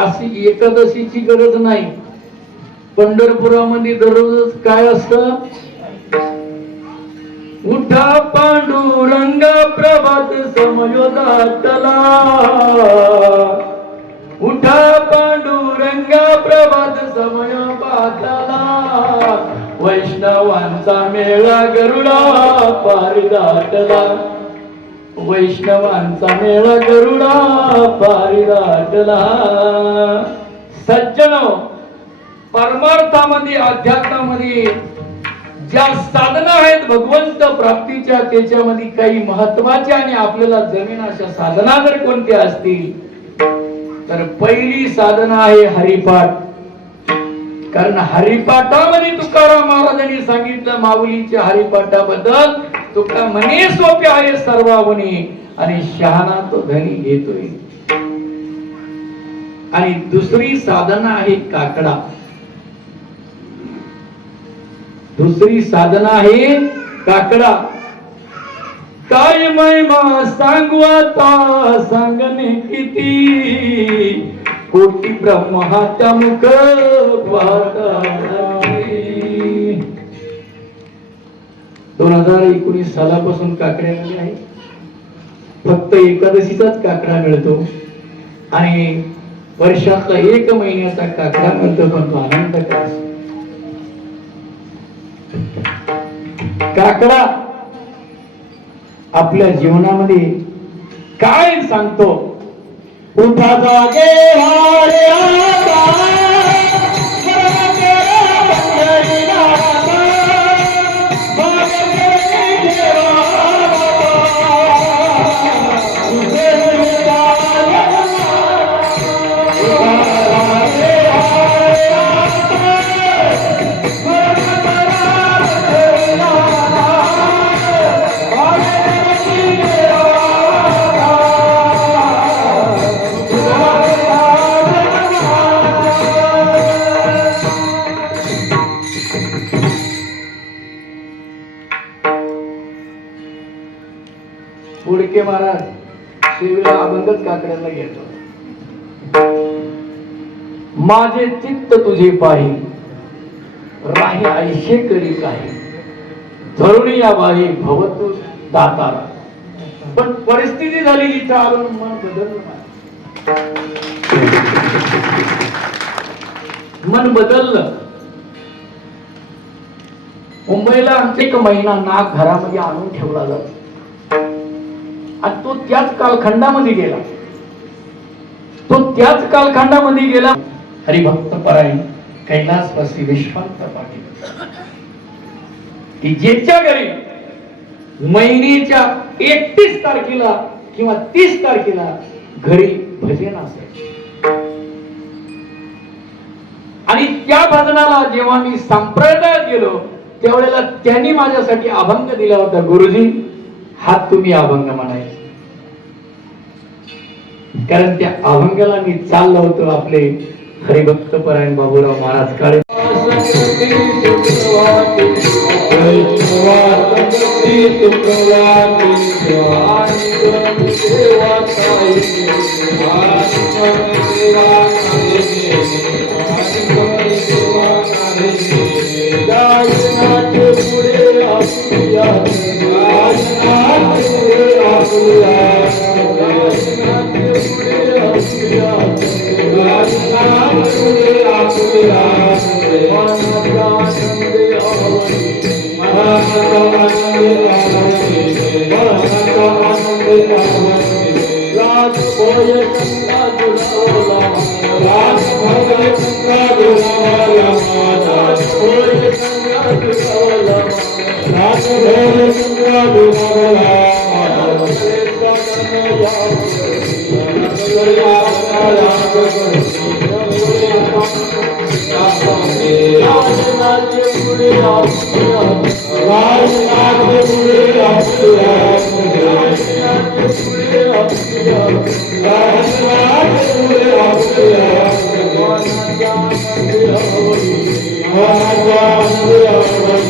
अशी एकादशीची गरज नाही. पंढरपुरामध्ये दररोज काय असतं? उठा पांडुरंग प्रभात समयो दाटला, उठा पांडुरंग प्रभात समय पातला, वैष्णवांचा मेळा गरुडा पारी दाटला, वैष्णवांचा मेळा गरुडा पारी दाटला. सज्जनो, परमार्थामध्ये अध्यात्मामध्ये ज्या साधना आहेत भगवंत प्राप्तीच्या, त्याच्यामध्ये काही महत्वाच्या आणि आपल्याला जमीन अशा साधना जर कोणत्या असतील तर पहिली साधना आहे हरिपाठ. कारण हरिपाठामध्ये तुकाराम महाराजांनी सांगितलं माऊलीच्या हरिपाठाबद्दल, तुका म्हणे सोपे आहे सर्वावनी आणि शहाणा तो धनी घेतोय. आणि दुसरी साधना आहे काकडा. दुसरी साधना आहे काकडा. काय महिमा सांगू आता सांगणे किती, कोटी ब्रह्मा त्या मुख पाहता. 2019 सालापासून काकड्या मिळाली आहे. फक्त एकादशीचाच काकडा मिळतो आणि वर्षातला 1 महिन्याचा काकडा मिळतो, पण तो आनंद काय. काकडा आपल्या जीवनामध्ये काय सांगतो? उठा जागे हारे आता, फुडके महाराज सेवेला अभंगच काकड्यांना घेतो. माझे चित्त तुझे पाही, राही ऐशे करी काही, धरुणी या बाई भवतु दातारा. पण परिस्थिती झाली इथं आलं, मन बदललं. मन बदललं. मुंबईला आमचे 1 महिना नाग घरामध्ये आणून ठेवला जातो आणि तो त्याच कालखंडामध्ये गेला. तो त्याच कालखंडामध्ये गेला. हरिभक्त परायण कैलासवासी विश्वांत पाटील, की ज्याच्या घरी महिन्याच्या 31 तारखेला किंवा 30 तारखेला घरी भजन असायचे. आणि त्या भजनाला जेव्हा मी संप्रदायात गेलो त्यावेळेला त्यांनी माझ्यासाठी अभंग दिला होता. गुरुजी, हा तुम्ही अभंग म्हणायचे. कारण त्या अभंगाला मी चाललो होतो आपले हरिभक्त परायण बाबूराव महाराज काळे. Oh,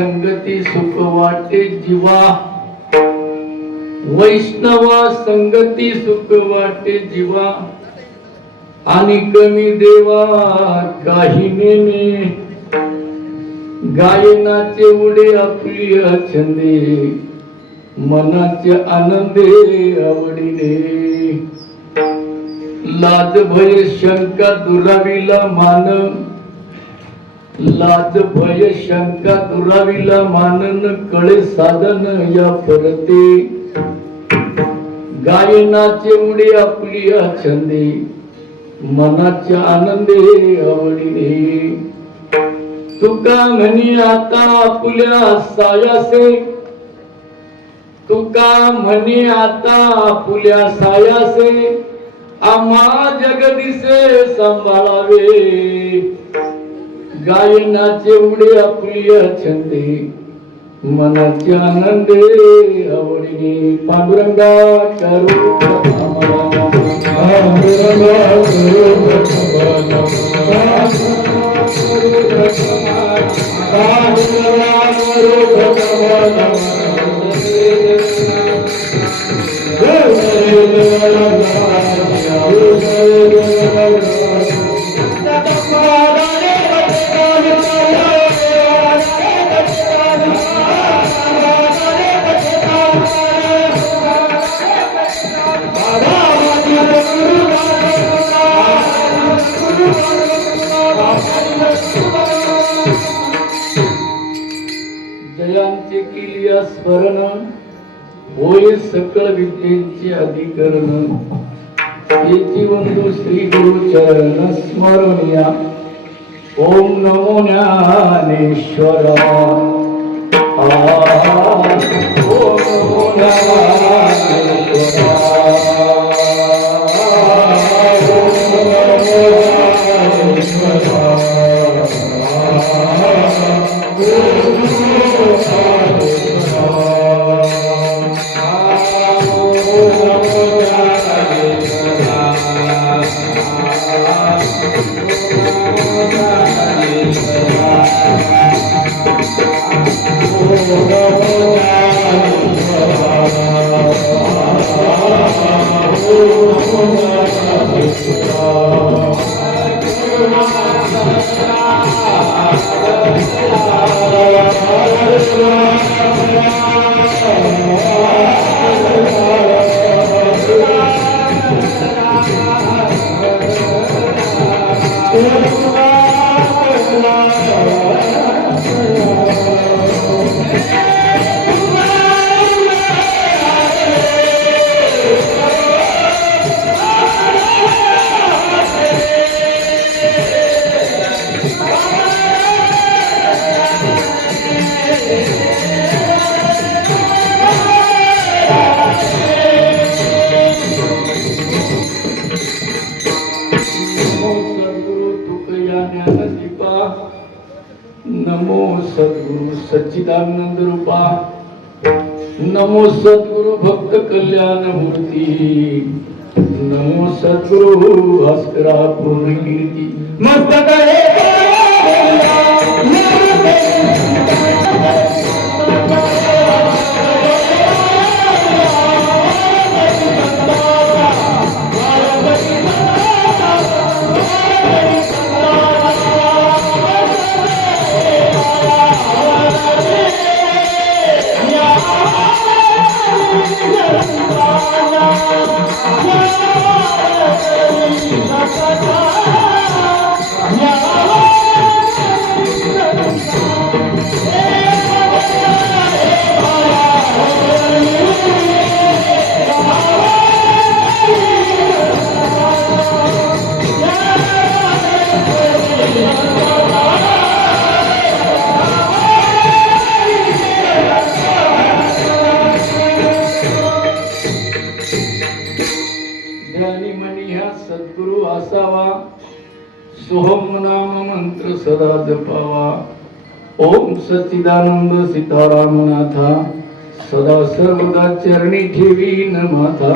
संगती सुख वाटे जीवा, वैष्णवा संगती सुख वाटे जीवा, आणि कमी देवा काही नेने, गायनाचे उडे आपली छंदे, मनाचे आनंदे आवडीने, लाज भय शंका दुरावीला मान, लाज भय शंका दुरावीला मानन, कळे साधन या परते, गायनाचे उडे आपली छंदे, मनाच्या आनंदे आवडीने, तुका म्हणी आता आपुल्या सायासे, तुका म्हणी आता आपुल्या सायासे, आम्हा जगदीसे सांभाळावे, गायनाचे उडे आपली छंदे, मनाचे आनंदे आवडीने, पांडुरंगा करू जयांचे किलिया स्मरण, होय सकळ विद्येचे अधिकरण, येची वंदू श्री गुरु चरण स्मरणीया, ओम नमो ज्ञानेश्वरा, ओम नमो ज्ञानेश्वरा, नमो सद्गुरु सच्चिदानंद रूपा, नमो सद्गुरु भक्त कल्याण मूर्ती, नमो सद्गुरु भास्करा पूर्ण कीर्ती, मस्तक सद्गुरु असावा, सोहम नाम मंत्र सदा जपावा, ओम सच्चिदानंद सीताराम नाथा, सदा सर्वदा चरणी ठेवी न माथा,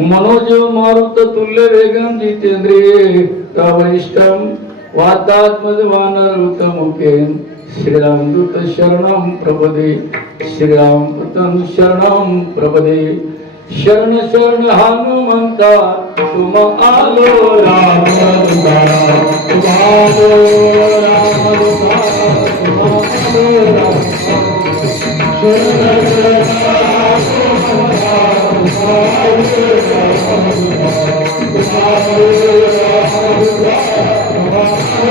मनोज मारुत तुल्य वेगम जितेंद्रिये तवरिष्ठम वातात्मज वानर उत्तमुखेन श्रीरामदूत शरणं प्रपदे श्रीरामदूतं शरणं प्रपदे शरण शरण हनुमंता तुम आलो रामदूता तुम आलो रामदूता तुम आलो रामदूता शरण शरण हनुमंता तुम आलो रामदूता तुम आलो रामदूता तुम आलो रामदूता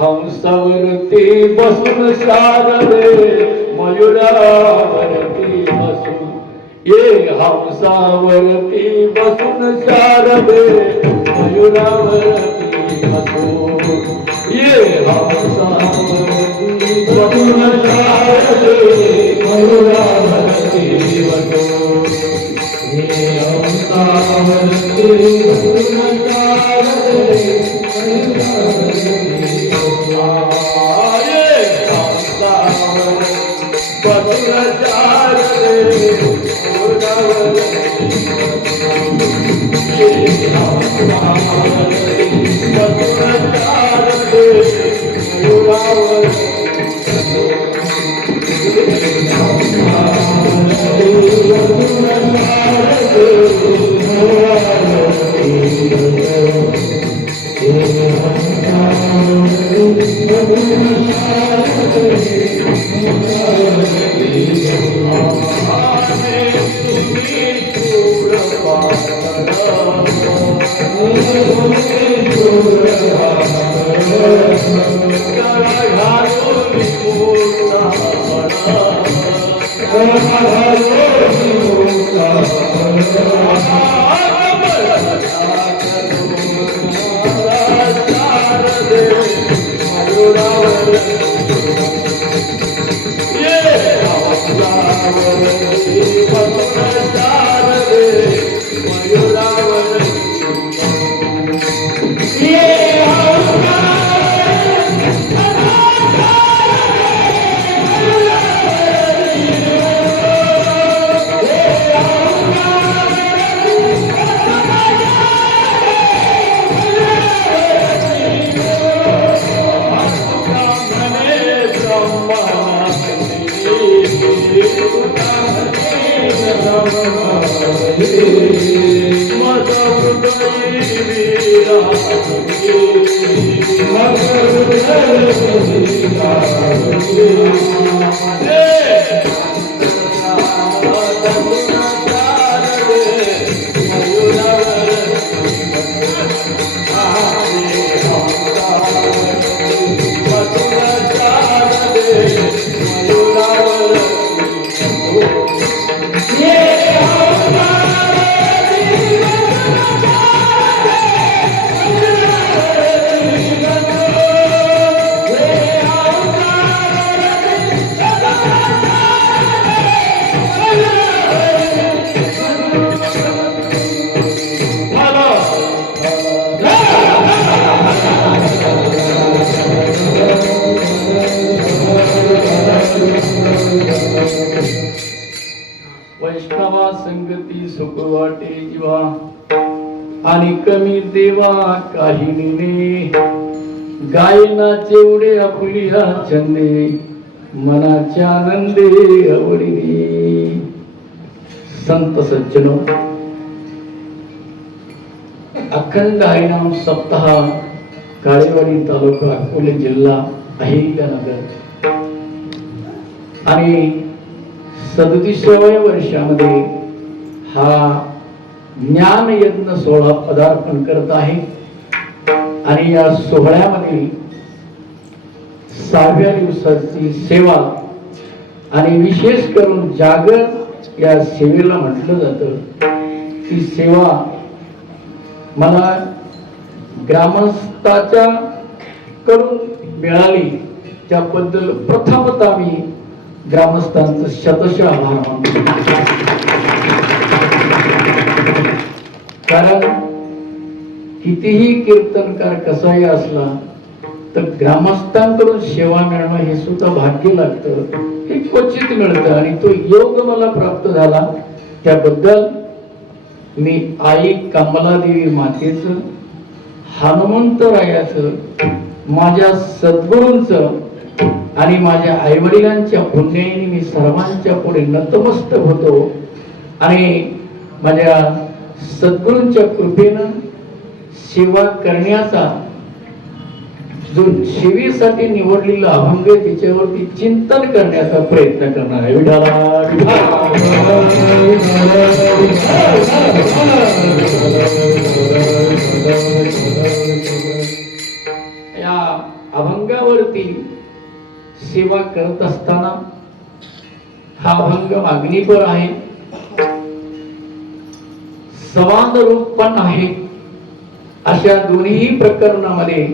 हंसावरती बसून शारदे मयुरावरती बसून ये हंसावरती बसून शारदे मयुरावरती बसून ये हंसावरती बसून शारदे मयुरावरती बसून ये हंसावरती बसून शारदे वैष्णवा संगती सुख वाटे जीवा आणि कमी देवा काही निने गायना चेवडे आपुलिया छंदे मनाच्या आनंदे आवडीने संत सज्जनो अखंड हरिनाम सप्ताह काळेवाडी तालुका अकोले जिल्हा अहिल्यानगर आणि 37व्या वर्षामध्ये हा ज्ञान यज्ञ सोहळा पदार्पण करत आहे आणि या सोहळ्यामध्ये 6व्या दिवसाची सेवा आणि विशेष करून जागर या सेवेला म्हटलं जातं. ती सेवा मला ग्रामस्थाच्या कडून मिळाली त्याबद्दल प्रथमतः मी ग्रामस्थांचं शतशः आभार मानतो. कारण कितीही कीर्तनकार कसाही असला तर ग्रामस्थांकडून सेवा मिळणं हे सुद्धा भाग्य लागतं, हे क्वचित मिळतं आणि तो योग मला प्राप्त झाला. त्याबद्दल मी आई कमलादेवी मातेचं, हनुमंतरायाचं, माझ्या सद्गुरूंचं आणि माझ्या आईवडिलांच्या पुण्याने मी सर्वांच्या पुढे नतमस्तक होतो आणि माझ्या सद्गुरूंच्या कृपेनं सेवा करण्याचा जो सेवेसाठी निवडलेला अभंग आहे त्याच्यावरती चिंतन करण्याचा प्रयत्न करणार आहे. या अभंगावरती सेवा करत असताना हा अभंग अग्निपर आहे, संवाद रूप पण आहे. अशा दोन्ही प्रकरणामध्ये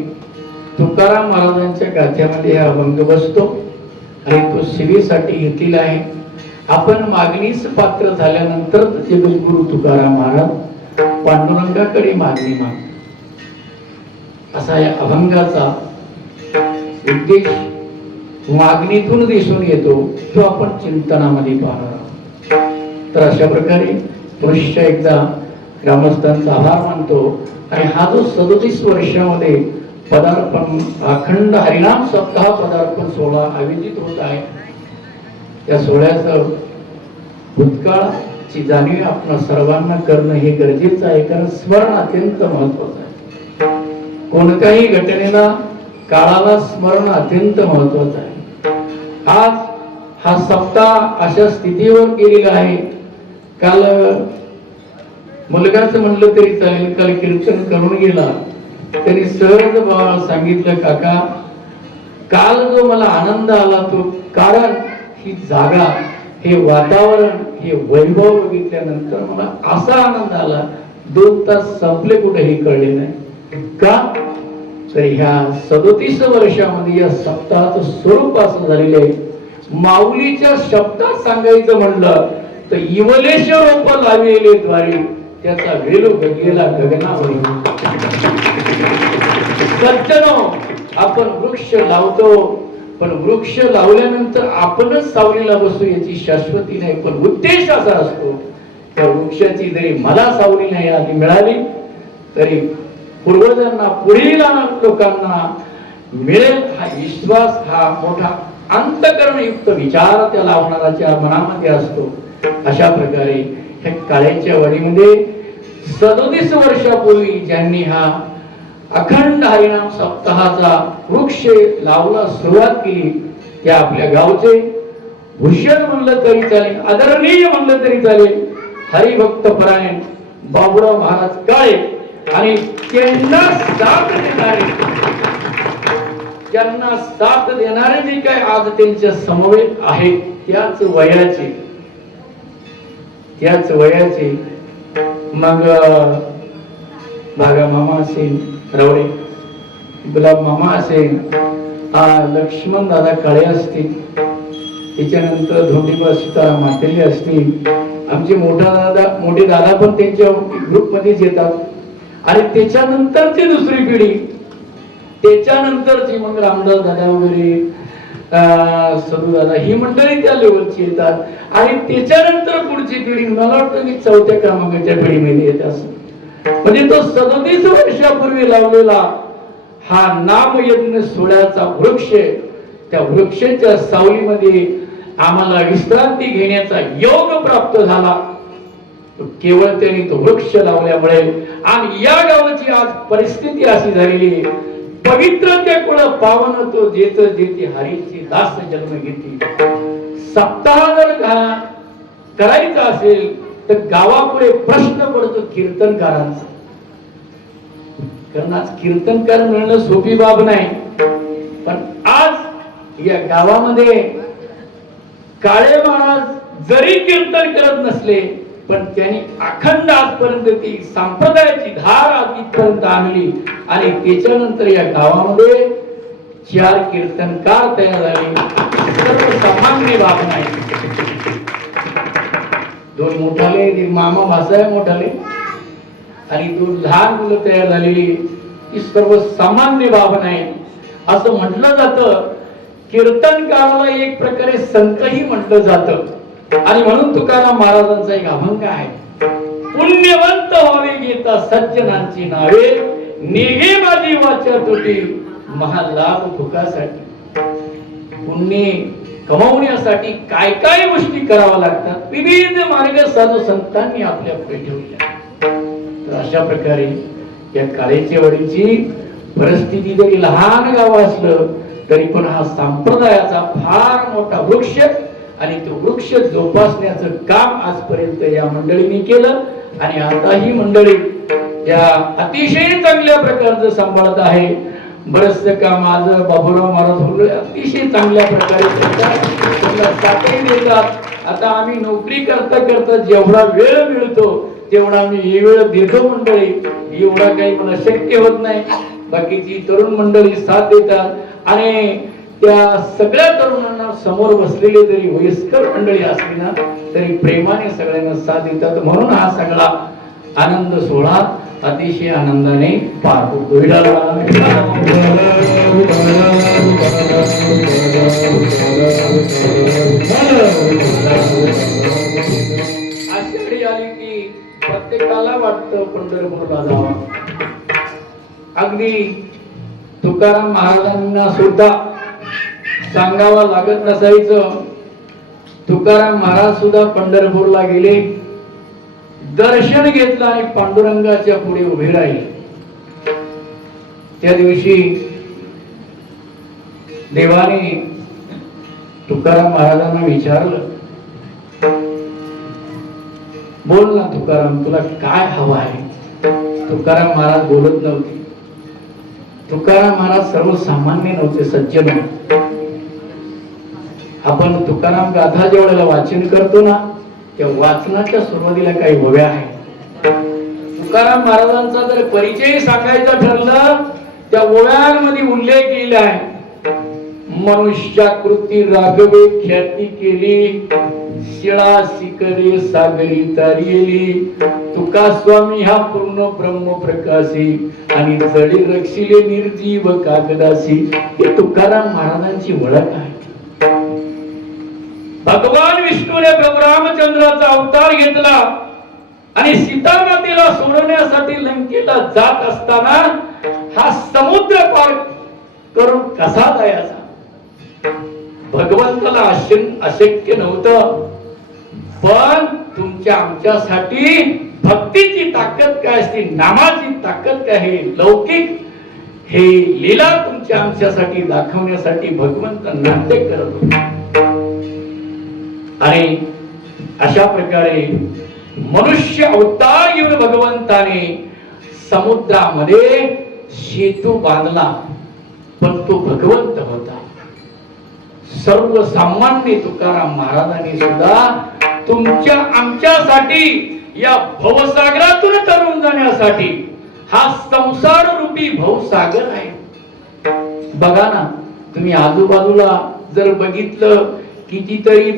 तुकाराम महाराजांच्या गाथ्यामध्ये हा अभंग बसतो आणि तो सेवेसाठी घेतलेला आहे. आपण मागणीच पात्र झाल्यानंतर जगद्गुरु तुकाराम महाराज पांडुरंगाकडे मागणी माग, असा या अभंगाचा उद्देश मागणीतून दिसून येतो, तो आपण चिंतनामध्ये पाहणार आहोत. तर अशा प्रकारे पुरुष एकदा ग्रामस्थांचा आभार मानतो आणि हा जो 37 वर्षामध्ये पदार्पण अखंड हरिनाम सप्ताह पदार्पण सोहळा आयोजित होत आहे, या सोहळ्याचं भूतकाळाची जाणीव आपण सर्वांना करणं हे गरजेचं आहे. कारण स्मरण अत्यंत महत्वाचं आहे. कोणत्याही घटनेला काळाला स्मरण अत्यंत महत्वाचं आहे. आज हा सप्ताह अशा स्थितीवर गेलेला आहे. काल मुलगाच म्हणलं तरी चालेल, काल कीर्तन करून गेला, त्यांनी सहज भावाला सांगितलं, काका काल जो मला आनंद आला तो कारण ही जागा, हे वातावरण, हे वैभव बघितल्यानंतर मला असा आनंद आला, 2 तास संपले कुठेही कळले नाही. का तर ह्या 37 वर्षामध्ये या सप्ताहाचं स्वरूप असं झालेलं आहे. माऊलीच्या शब्दात सांगायचं म्हणलं तर इवलेश रोप लावलेले द्वारे त्याचा वेलो गेला गगनावर. सज्जनो, आपण वृक्ष लावतो पण वृक्ष लावल्यानंतर आपणच सावलीला बसू याची शाश्वती नाही, पण उद्देश असा असतो त्या वृक्षाची जरी मला सावली नाही आली मिळाली तरी पूर्वजांना, पुढील लोकांना मिळेल हा विश्वास, हा मोठा अंतःकरणयुक्त विचार त्या लावणाऱ्याच्या मनामध्ये असतो. अशा प्रकारे ह्या काळ्याच्या वाडीमध्ये 37 वर्षापूर्वी ज्यांनी हा अखंड हरिनाम सप्ताहाचा वृक्ष लावला सुरुवात केली त्या आपल्या गावचे भूषण म्हणलं तरी चालेल, आदरणीय म्हणलं तरी चालेल, हरिभक्त परायण बाबुराव महाराज काळे आणि त्यांना साथ देणारे जे काय आज त्यांच्या समवेत आहेत त्याच वयाचे मग भागा मामा असेल रवडे, गुलाब मामा असेल, लक्ष्मण दादा काळे असतील, त्याच्यानंतर धोंडीबा सीताराम मातेले असतील, आमचे मोठे दादा पण त्यांच्या ग्रुप मध्येच येतात. आणि त्याच्यानंतरची दुसरी पिढी, त्याच्यानंतरची मग रामदास दादा वगैरे, सदू दादा, ही मंडळी त्या लेवलची येतात. आणि त्याच्यानंतर पुढची पिढी मला वाटतं की 4थ्या क्रमांकाच्या पिढीमध्ये येत असं. म्हणजे तो 37 वर्षापूर्वी लावलेला हा नामयज्ञ सोहळ्याचा वृक्ष, त्या वृक्षाच्या सावलीमध्ये आम्हाला विश्रांती घेण्याचा योग प्राप्त झाला केवळ त्यांनी तो वृक्ष लावल्यामुळे. आणि या गावाची आज परिस्थिती अशी झालेली आहे, पवित्र ते कुळ पावन तो जेत जेते हरीची दास जन्म घेतली. सप्ताह जर करायचा असेल तर गावापुढे प्रश्न पडतो कीर्तनकारांचा. कारण आज कीर्तनकार मिळणं सोपी बाब नाही. पण आज या गावामध्ये काळे महाराज जरी कीर्तन करत नसले पण त्यांनी अखंड आजपर्यंत ती संप्रदायाची धार आज इथपर्यंत आणली आणि त्याच्यानंतर या गावामध्ये 4 कीर्तनकार तयार झाले. सर्वसामान्य बाब नाही. 2 मोठाले, एक मामा भासाय मोठाले आणि 2 लहान मुलं तयार झालेली. ही सर्वसामान्य बाब नाही असं म्हटलं जातं. कीर्तनकाराला एक प्रकारे संतही म्हटलं जातं आणि म्हणून तुकाराम महाराजांचा एक अभंग आहे. पुण्यवंत व्हावे घेता सज्जनांची नावे, निघे माझी वाचा तुटी महालाभ भुकासाठी. पुण्य कमवण्यासाठी काय काय गोष्टी कराव्या लागतात, विविध मार्ग साधू संतांनी आपल्या पुढे ठेवले. तर अशा प्रकारे या काळेचेवाडीची परिस्थिती जरी लहान गाव असलं तरी पण हा संप्रदायाचा फार मोठा वृक्ष आणि तो वृक्ष जोपासण्याचं काम आजपर्यंत या मंडळींनी केलं आणि आता ही मंडळी या अतिशय चांगल्या प्रकारचं सांभाळत आहे. बरंचसं काम माझं बाबूराव महाराज अतिशय चांगल्या प्रकारे साथही देतात. आता आम्ही नोकरी करता करता जेवढा वेळ मिळतो तेवढा मी हे वेळ देतो मंडळी. एवढा काही मला शक्य होत नाही. बाकीची तरुण मंडळी साथ देतात आणि त्या सगळ्या तरुणांना समोर बसलेले जरी वयस्कर मंडळी असली ना तरी प्रेमाने सगळ्यांना साथ देतात. म्हणून हा सगळा आनंद सोहळा अतिशय आनंदाने पार पडतो. आषाढी आली की प्रत्येकाला वाटतं पंढरपूरला जावं. अगदी तुकाराम महाराजांना सुद्धा सांगावं लागत नसायचं. तुकाराम महाराज सुद्धा पंढरपूरला गेले, दर्शन घेतलं आणि पांडुरंगाच्या पुढे उभे राहिले. त्या दिवशी देवाने तुकाराम महाराजांना विचारलं, बोल ना तुकाराम, तुला काय हवं आहे? तुकाराम महाराज बोलत नव्हते. तुकाराम महाराज सर्वसामान्य नव्हते, सज्जन. आपण तुकाराम गाथा जेवढ्याला वाचन करतो ना त्या वाचनाच्या सुरुवातीला काही ओव्या आहेत. तुकाराम महाराजांचा जर परिचय सांगायचा ठरला त्या ओव्यांमध्ये उल्लेख केला आहे. मनुष्याकृती राघवे ख्याती केली, शिळा शिकरे सागरी तारियली, तुका स्वामी हा पूर्ण ब्रह्म प्रकाशी आणि जडी रक्षिले निर्जीव कागदासी. ही तुकाराम महाराजांची ओळख आहे. भगवान विष्णूने प्रभू रामचंद्राचा अवतार घेतला आणि सीता मातेला सोडवण्यासाठी लंकेला जात असताना हा समुद्र पार करून कसा जायचा? भगवंताला अशक्य नव्हतं. पण तुमच्या आमच्यासाठी भक्तीची ताकद काय असते, नामाची ताकद काय आहे, लौकिक हे लीला तुमच्या आमच्यासाठी दाखवण्यासाठी भगवंत नाट्य करत होता. आणि अशा प्रकारे मनुष्य अवतार घेऊन भगवंताने समुद्रामध्ये सेतू बांधला. पण तो भगवंत होता. सर्वसामान्य तुकाराम महाराजांनी सुद्धा तुमच्या आमच्यासाठी या भवसागरातून तरुण जाण्यासाठी हा संसार रूपी भवसागर आहे. बघा ना तुम्ही आजूबाजूला जर बघितलं कितीतरी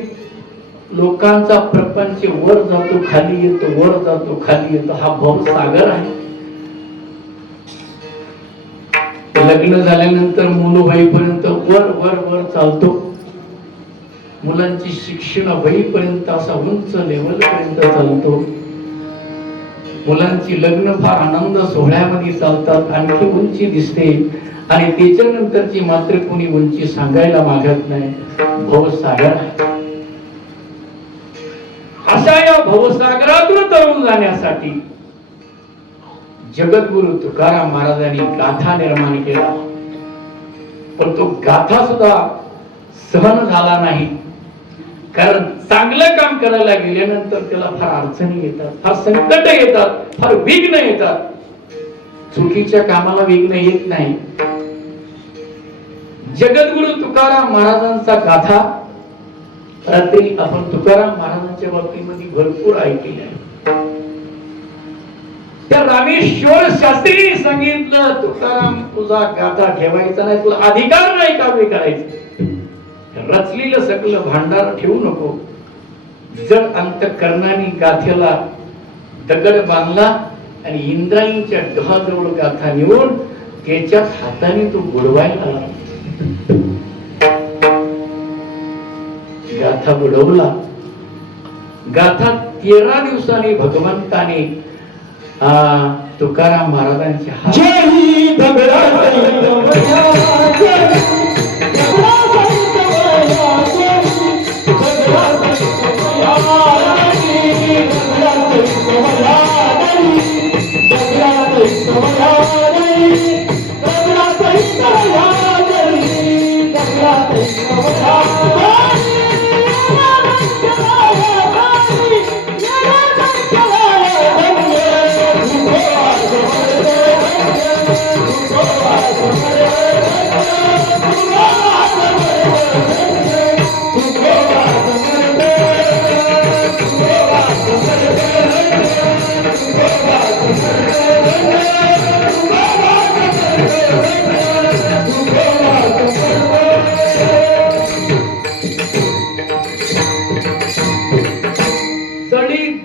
लोकांचा प्रपंच वर जातो खाली येतो, वर जातो खाली येतो. हा भवसागर आहे. लग्न झाल्यानंतर मुलं होईपर्यंत वर वर वर चालतो. मुलांची शिक्षण होईपर्यंत असा उंच लेवल पर्यंत चालतो. मुलांची लग्न फार आनंद सोहळ्यामध्ये चालतात, आणखी उंची दिसते आणि त्याच्यानंतरची मात्र कोणी उंची सांगायला मागत नाही. भवसागर आहे. अशा या भवसागरातून तरुण जाण्यासाठी जगद्गुरु तुकाराम महाराजांनी गाथा निर्माण केला. पण तो गाथा सुद्धा सहन झाला नाही. कारण चांगलं काम करायला गेल्यानंतर त्याला फार अडचणी येतात, फार संकट येतात, फार विघ्न येतात. चुकीच्या कामाला विघ्न येत नाही. जगद्गुरु तुकाराम महाराजांचा गाथा रात्री आपण तुकाराम महाराजांच्या बाबतीमध्ये भरपूर ऐकले आहे. त्या रामेश्वर शास्त्रीने सांगितलं, तुकाराम तुझा गाथा ठेवायचा नाही, तुला अधिकार नाही काव्य करायचं, रचलेलं सगळं भांडार ठेवू नको. जड अंतःकरणाने गाथेला दगड बांधला आणि इंद्रायणीच्या डोहाजवळ गाथा नेऊन त्याच्या हाताने तो बुडवायला लागला. गाथा बुडवला. गाथा 13 दिवसांनी भगवंताने तुकाराम महाराजांचे हात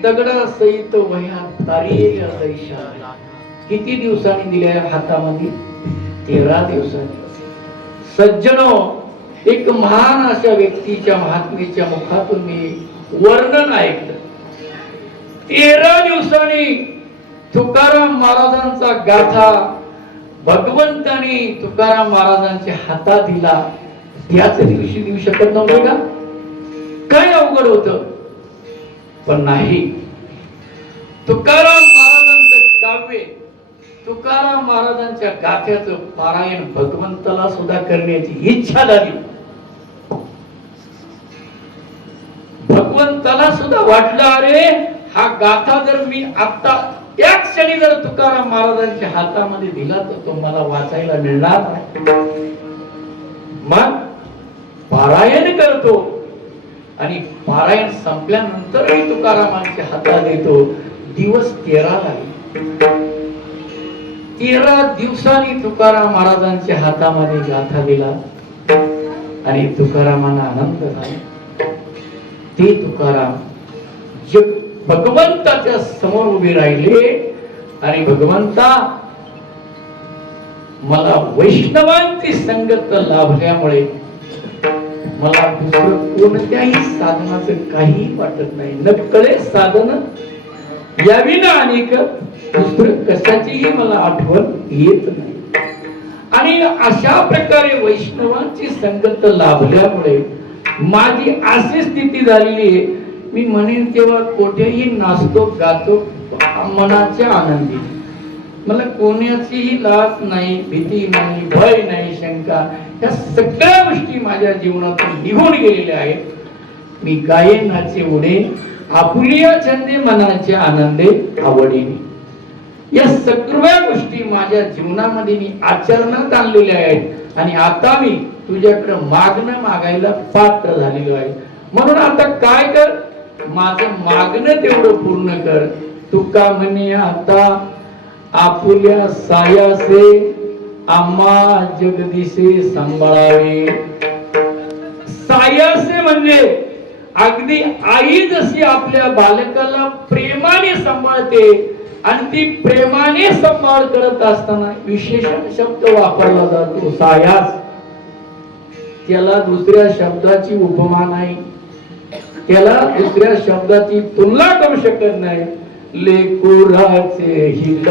दगडासहित वह्या तारीला दैशा. किती दिवसांनी दिल्या हातामध्ये? 13 दिवसांनी. सज्जनो, एक महान अशा व्यक्तीच्या महात्म्याच्या मुखातून मी वर्णन ऐकलं. 13 दिवसांनी तुकाराम महाराजांचा गाथा भगवंताने तुकाराम महाराजांच्या हातात दिला. त्याच दिवशी देऊ शकत नव्हते का? काय अवघड होतं? पण नाही. तुकाराम महाराजांचं काव्य, तुकाराम महाराजांच्या गाथ्याचं पारायण भगवंताला सुद्धा करण्याची इच्छा झाली. भगवंताला सुद्धा वाटलं, अरे हा गाथा जर मी आता त्या क्षणी जर तुकाराम महाराजांच्या हातामध्ये दिला तर तो मला वाचायला मिळणार नाही. मग पारायण करतो आणि पारायण संपल्यानंतरही तुकारामांच्या हातात देतो. दिवस 13 लागले. 13 दिवसांनी तुकाराम महाराजांच्या हातामध्ये गाथा दिला आणि तुकारामांना आनंद झाला. ते तुकाराम जग भगवंताच्या समोर उभे राहिले आणि भगवंता, मला वैष्णवांची संगत लाभल्यामुळे मला दुसरं कोणत्याही साधनाचं काही वाटत नाही. नकळे साधन यावी ना अनेक, दुसरं कशाचीही मला आठवण येत नाही. आणि अशा प्रकारे वैष्णवांची संगत लाभल्यामुळे माझी अशी स्थिती झालेली आहे, मी म्हणेन तेव्हा कोठेही नाचतो गातो मनाच्या आनंदी. मला कोणाचीही लाज नाही, भीती नाही, भय नाही, शंका, या सगळ्या गोष्टी माझ्या जीवनातून निघून गेलेल्या आहेत. मी गाये नाचे उडे, आपुलिया छंदे मनाचे आनंदे आवडीने. या सगळ्या गोष्टी माझ्या जीवनामध्ये मी आचरणात आणलेल्या आहेत आणि आता मी तुझ्याकडे मागणं मागायला पात्र झालेलो आहे. म्हणून आता काय कर, माझं मागणं तेवढं पूर्ण कर. तुका म्हणे आता आपुल्या सायासे आम्हा जगदीशे सांभाळावे. सायासे म्हणजे अगदी आई जशी आपल्या बालकाला प्रेमाने सांभाळते आणि ती प्रेमाने सांभाळ करत असताना विशेषण शब्द वापरला जातो, सायास. त्याला दुसऱ्या शब्दाची उपमा नाही, त्याला दुसऱ्या शब्दाची तुलना करू शकत नाही. लेकुराचे हित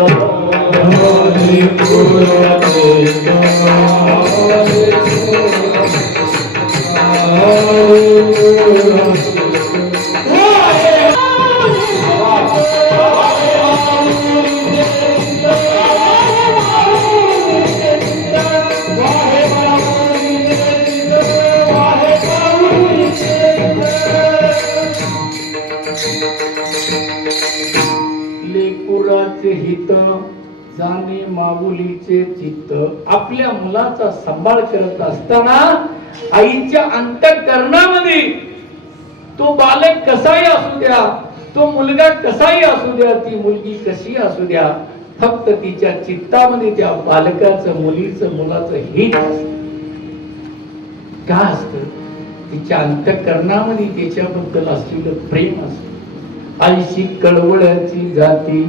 हित जाणे माऊलीचे चित्त. आपल्या मुलाचा सांभाळ करत असताना आईच्या अंतःकरणामध्ये तो बालक कसाही असू द्या, तो मुलगा कसाही असू द्या, ती मुलगी कशी असू द्या, फक्त तिच्या चित्तामध्ये त्या बालकाचं, मुलीचं, मुलाचं हित असतं. का असतं? तिच्या अंतःकरणामध्ये त्याच्याबद्दल असलेलं प्रेम असतं. आईशी कळवळ्याची जाती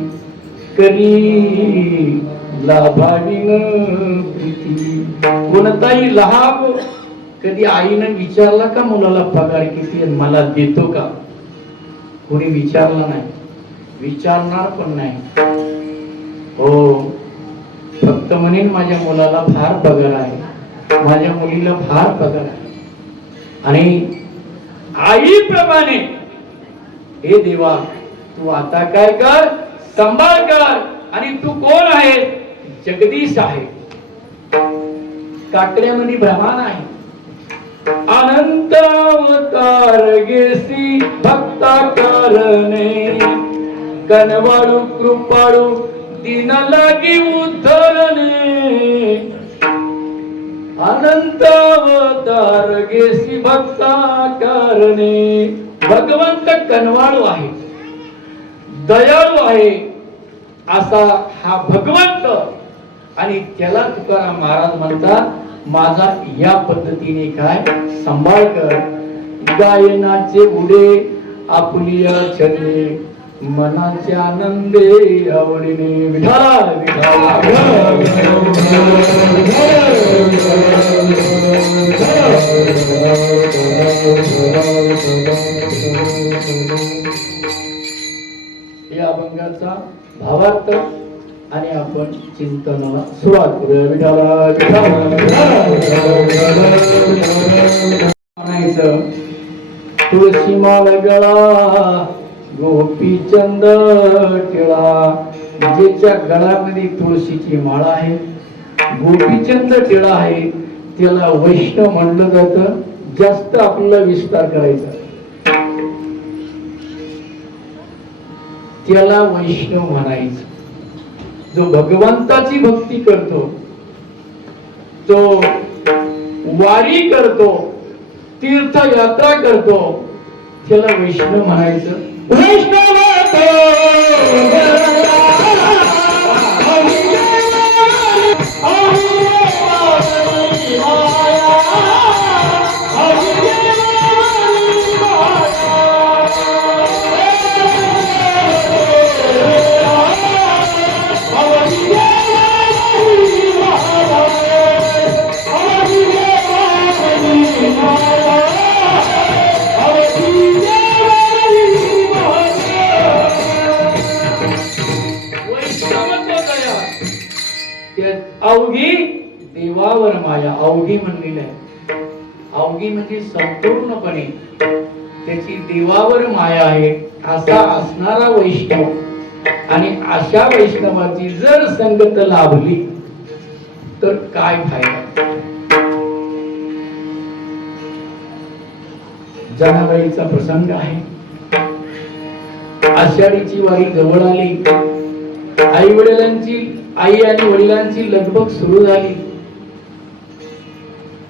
करी लाभावीन प्रीती. कोणताही लहाब कधी आईनं विचारला का मुलाला पगार किती आहे, मला देतो का? कोणी विचारला नाही, विचारणार पण नाही. हो, फक्त म्हणेन माझ्या मुलाला फार पगार आहे, माझ्या मुलीला फार पगार आहे. आणि आईप्रमाणे हे देवा तू आता काय कर, सांभाळ कर. आणि तू कोण आहे? जगदीश आहे. काकड्यामध्ये ब्रह्मांड आहे. अनंत अवतार गेसी भक्ता करणे, कनवाळू कृपाळू दिन लागी उद्धरणे. अनंत अवतार गेसी भक्ता करणे. भगवंत कनवाळू आहे, दयाळू आहे असा हा भगवंत. आणि त्याला तुकाराम महाराज म्हणतात, माझा या पद्धतीने काय सांभाळ कर. गायनाचे उडे आपुलिया छंदे, मनाच्या आनंदे आवडीने. विठाला विठाला या अभंगाचा भावार्थ आणि आपण चिंतनाला सुरुवात करूया. विठाला म्हणायचं. तुळशी माळ गळा गोपीचंद टिळा. ज्याच्या गळामध्ये तुळशीची माळा आहे, गोपीचंद टिळा आहे, त्याला वैष्णव म्हणलं जातं. जास्त आपल्याला विस्तार करायचा, त्याला वैष्णव म्हणायचं. जो भगवंताची भक्ती करतो, तो वारी करतो, तीर्थयात्रा करतो, त्याला वैष्णव म्हणायचं. वैष्णव अवघी देवावर माया. अवघी म्हणलेलं आहे. अवघी म्हणजे संपूर्णपणे त्याची देवावर माया आहे असा असणारा वैष्णव. आणि अशा वैष्णवाची जर संगत लाभली तर काय फायदा. जनाबाईचा प्रसंग आहे. आषाढीची वारी जवळ आली. आई आणि वडिलांची लगबग सुरू झाली.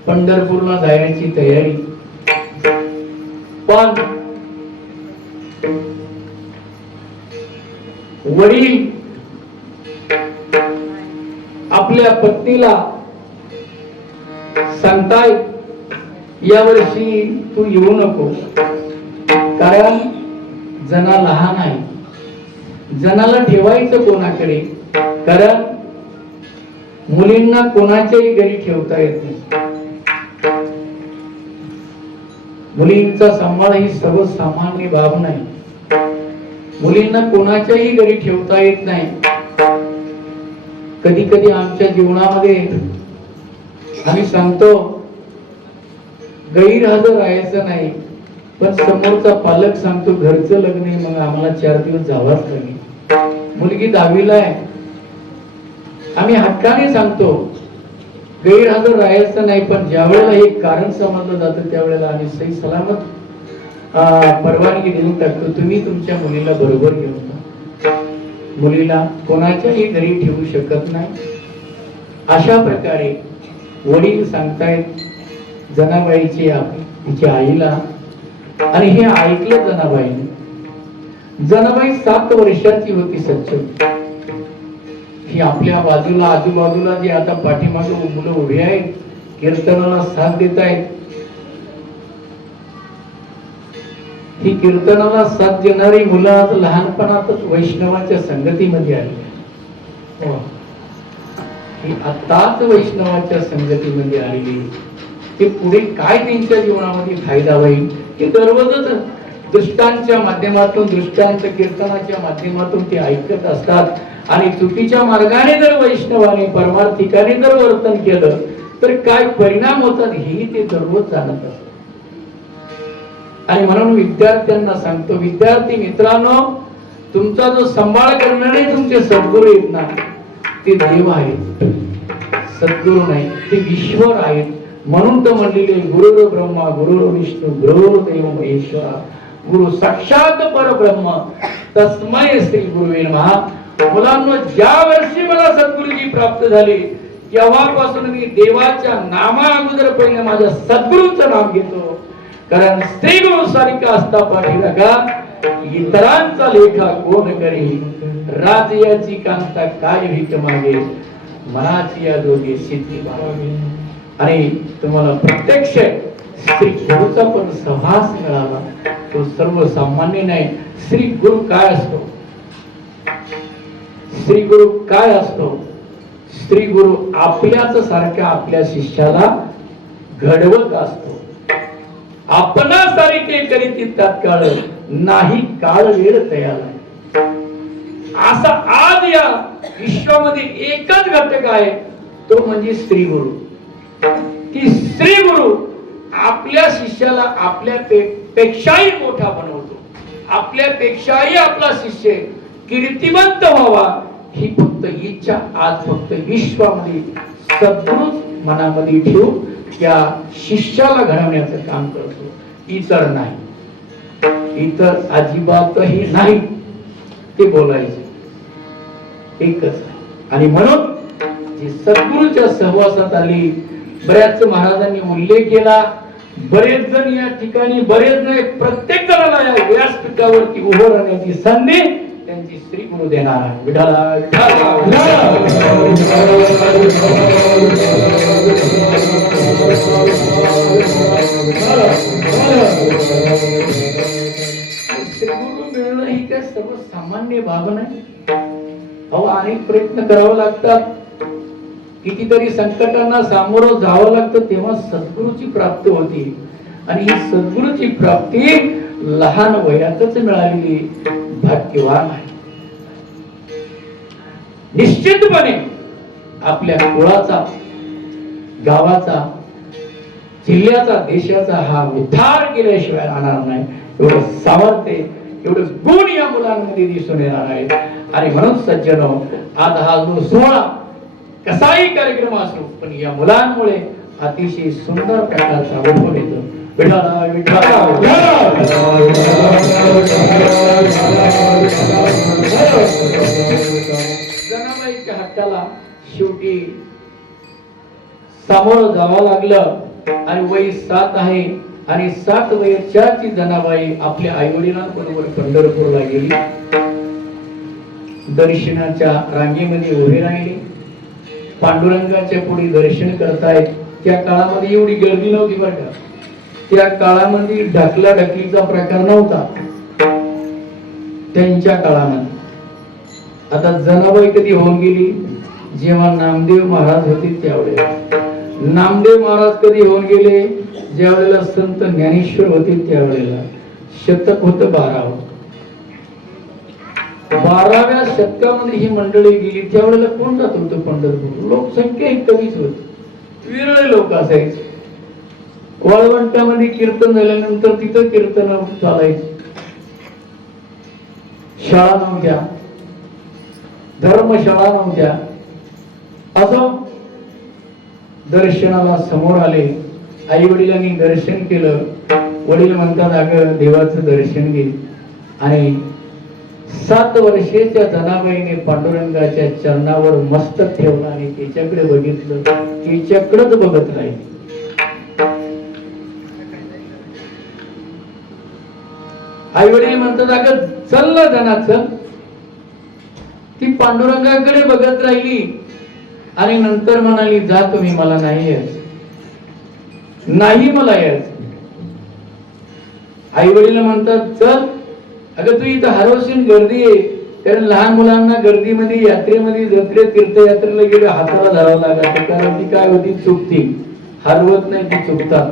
पंढरपूरला जायची तयारी. पण वडील आपल्या पत्नीला सांगताय, यावर्षी तू येऊ नको, कारण जना लहान आहे. जनाला ठेवायचं कोणाकडे, कारण मुलींना कोणाच्याही घरी ठेवता येत नाही. मुलींचा सांभाळ ही सर्वसामान्य बाब नाही. मुलींना कोणाच्याही घरी ठेवता येत नाही. कधी कधी आमच्या जीवनामध्ये आम्ही सांगतो गैरहजर राहायचं नाही, पण समोरचा पालक सांगतो घरचं लग्न आहे, मग आम्हाला 4 दिवस जावाच लागेल. मुलगी 10वीला आहे, आम्ही हक्काने सांगतो गैरहजर राहायचं नाही, पण ज्या वेळेला एक कारण समजलं जातं त्यावेळेला आम्ही सही सलामत परवानगी देऊन टाकतो. तुम्ही तुमच्या मुलीला बरोबर घेऊन जा. मुलीला कोणाच्याही घरी ठेवू शकत नाही. अशा प्रकारे वडील सांगतायत जनाबाईची तिच्या आईला. आणि हे ऐकलं जनाबाईने. जनाबाई 7 वर्षाची होती सच्चोट. ही आपल्या बाजूला आजूबाजूला जी आता पाठीमागे मुलं उभी आहेत, कीर्तनाला साथ देत आहेत, ही कीर्तनाला साथ देणारी मुलं आज लहानपणातच वैष्णवाच्या संगतीमध्ये आली. ही आताच वैष्णवाच्या संगतीमध्ये आलेली. ते पुढे काय त्यांच्या जीवनामध्ये फायदा होईल हे दररोजच दृष्टांच्या माध्यमातून, दृष्टांत कीर्तनाच्या माध्यमातून ते ऐकत असतात. आणि चुकीच्या मार्गाने जर वैष्णवाने परमार्थिकाने जर वर्तन केलं तर काय परिणाम होतात हे ते दररोज जाणत असतात. आणि म्हणून विद्यार्थ्यांना सांगतो, विद्यार्थी मित्रांनो, तुमचा जो सांभाळ करणारे तुमचे सद्गुरू आहेत ना, ते देव आहेत, सद्गुरू नाही, ते ईश्वर आहेत. म्हणून तर म्हणलेले गुरुर् ब्रह्मा गुरुर् विष्णू गुरुर्देव महेश्वरा, गुरु साक्षात परब्रह्म तस्मै श्री गुरुवे नमः. मुलांनो, ज्या वर्षी मला सद्गुरूची प्राप्त झाली तेव्हापासून मी देवाच्या नामा अगोदर पहिले माझ्या सद्गुरूचं नाम घेतो. कारण श्री गुरु सारिका असता पाठीलागा इतरांचा लेखा कोण करी, राजयाची कांता काय भीक मागे, मनाची या दोघे सिद्धी मागे. आणि तुम्हाला प्रत्यक्ष श्री गुरुचा पण सहवास मिळाला, तो सर्वसामान्य नाही. श्री गुरु काय असतो, श्री गुरु काय असतो? श्री गुरु आपल्याच सारख्या आपल्या शिष्याला घडवत असतो. आपणासारखे करीत तात्काळ नाही काळ वेळ तयार आहे. असा आज या विश्वामध्ये एकच घटक आहे, तो म्हणजे श्री गुरु. की श्री गुरु आपल्या शिष्याला आपल्या पेक्षाही मोठा बनवतो. आपल्यापेक्षाही आपला शिष्य कीर्तिवंत व्हावा ही फक्त इच्छा आज फक्त विश्वामध्ये सद्गुरूच मनामध्ये ठेवून त्या शिष्याला घडवण्याचं काम करतो, इतर नाही. इतर अजिबातही नाही ते बोलायचे एकच. आणि म्हणून जी सद्गुरूच्या सहवासात आली, बऱ्याच महाराजांनी उल्लेख केला, बरेच जण या ठिकाणी, बरेच नाही प्रत्येक जणाला या व्यासपीठावरती उभं राहण्याची संधी त्यांची श्री गुरु देणार आहे. विठाला श्री गुरु मिळणं ही काय सर्वसामान्य बाब नाही. अहो, अनेक प्रयत्न करावे लागतात, कितीतरी संकटांना सामोरं जावं लागतं, तेव्हा सद्गुरूची प्राप्ती होती. आणि ही सद्गुरूची प्राप्ती लहान वयातच मिळालेली भाग्यवान आहे. निश्चितपणे आपल्या कुळाचा, गावाचा, जिल्ह्याचा, देशाचा हा उद्धार केल्याशिवाय राहणार नाही. एवढं सामर्थ्य, एवढं गुण या मुलांमध्ये दिसून येणार आहे. आणि म्हणून सज्जनो, आज हा जो सोहळा कसाही कार्यक्रम असो, पण या मुलांमुळे अतिशय सुंदर प्रकारचा अनुभव येतो. विठाला विठाला जनाबाईच्या हट्टाला शेवटी सामोरं जावं लागलं. आणि वय 7 आहे आणि 7 वयाची जनाबाई आपल्या आई वडिलांबरोबर पंढरपूरला गेली. दर्शनाच्या रांगेमध्ये उभे राहिले. पांडुरंगाच्या पुढे दर्शन करतायत. त्या काळामध्ये एवढी गर्दी नव्हती बरं का. त्या काळामध्ये ढकलाढकलीचा प्रकार नव्हता त्यांच्या काळामध्ये. आता जनाबाई कधी होऊन गेली, जेव्हा नामदेव महाराज होते त्यावेळेला. नामदेव महाराज कधी होऊन गेले, ज्यावेळेला संत ज्ञानेश्वर होते त्यावेळेला. शतक होतं 12. 12व्या शतकामध्ये ही मंडळी गेली. त्यावेळेला कोण जात होतं पंढरपूर? लोकसंख्या ही कमीच होती, विरळे लोक असायचे. वाळवंटामध्ये कीर्तन झाल्यानंतर तिथं कीर्तन चालायचे. शाळा नव्हत्या, धर्मशाळा नव्हत्या. असं दर्शनाला समोर आले. आई वडिलांनी दर्शन केलं. वडील म्हणतात, अगं देवाचं दर्शन घे. आणि 7 वर्षाच्या जनाबाईने पांडुरंगाच्या चरणावर मस्तक ठेवलं आणि त्याच्याकडे बघितलं. त्याच्याकडेच बघत राहिले. आई वडील म्हणतात अगं चल ना जना चल. ती पांडुरंगाकडे बघत राहिली आणि नंतर म्हणाली जा तुम्ही, मला नाही यायचं, नाही मला यायचं. आई वडील म्हणतात चल. अगं तू इथं हरवशील, गर्दी आहे. कारण लहान मुलांना गर्दीमध्ये, यात्रेमध्ये, जत्रेत, तीर्थयात्रेला गेले हाताला धरावं लागत, कारण ती काय होती चुकती, हरवत नाही ती चुकतात.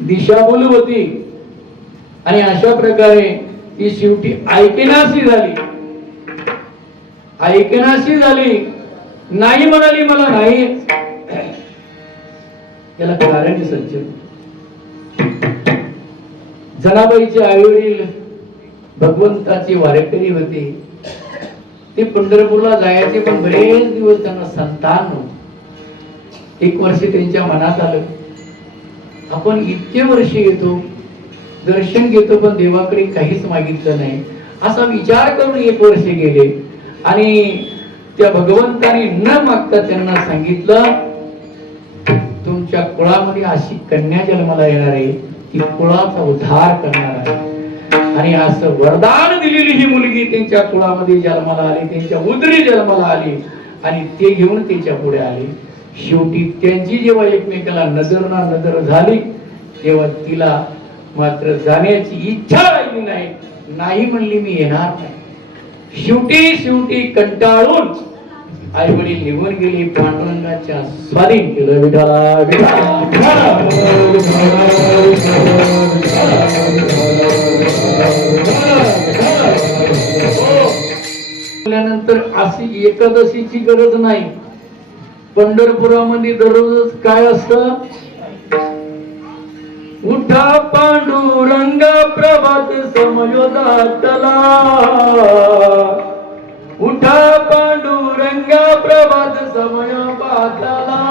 दिशाभूल होती आणि अशा प्रकारे ती शेवटी ऐकेनाशी झाली, ऐकेनाशी झाली. नाही म्हणाली मला नाही. याला कारण सज्जन, जनाबाईचे आई वडील भगवंताचे वारेकरी होते. ते पंढरपूरला जायचे, पण बरेच दिवस त्यांना संतान नव्हते. एक वर्ष त्यांच्या मनात आलं आपण इतके वर्ष येतो, दर्शन घेतो, पण देवाकडे काहीच मागितलं नाही. असा विचार करून एक वर्ष गेले आणि त्या भगवंताने न मागता त्यांना सांगितलं तुमच्या कुळामध्ये अशी कन्या जन्माला येणार आहे, ती कुळाचा उद्धार करणार आहे. आणि असं वरदान दिलेली ही मुलगी त्यांच्या कुळामध्ये जन्माला आली, त्यांच्या उदरी जन्माला आली आणि ते घेऊन त्याच्या पुढे आले. शेवटी त्यांची जेव्हा एकमेकाला नजर ना नजर झाली तेव्हा तिला मात्र जाण्याची इच्छा राहिली नाही. नाही म्हणली मी येणार नाही. शेवटी कंटाळून आई वडील निघून गेली, पांडुरंगाच्या स्वाधीन केलं. विठाला नंतर अशी एकादशीची गरज नाही. पंढरपुरामध्ये दररोज काय असतं, उठा पांडुरंग प्रभात समयोदातला, उठा पांडुरंग प्रभात समयोदातला,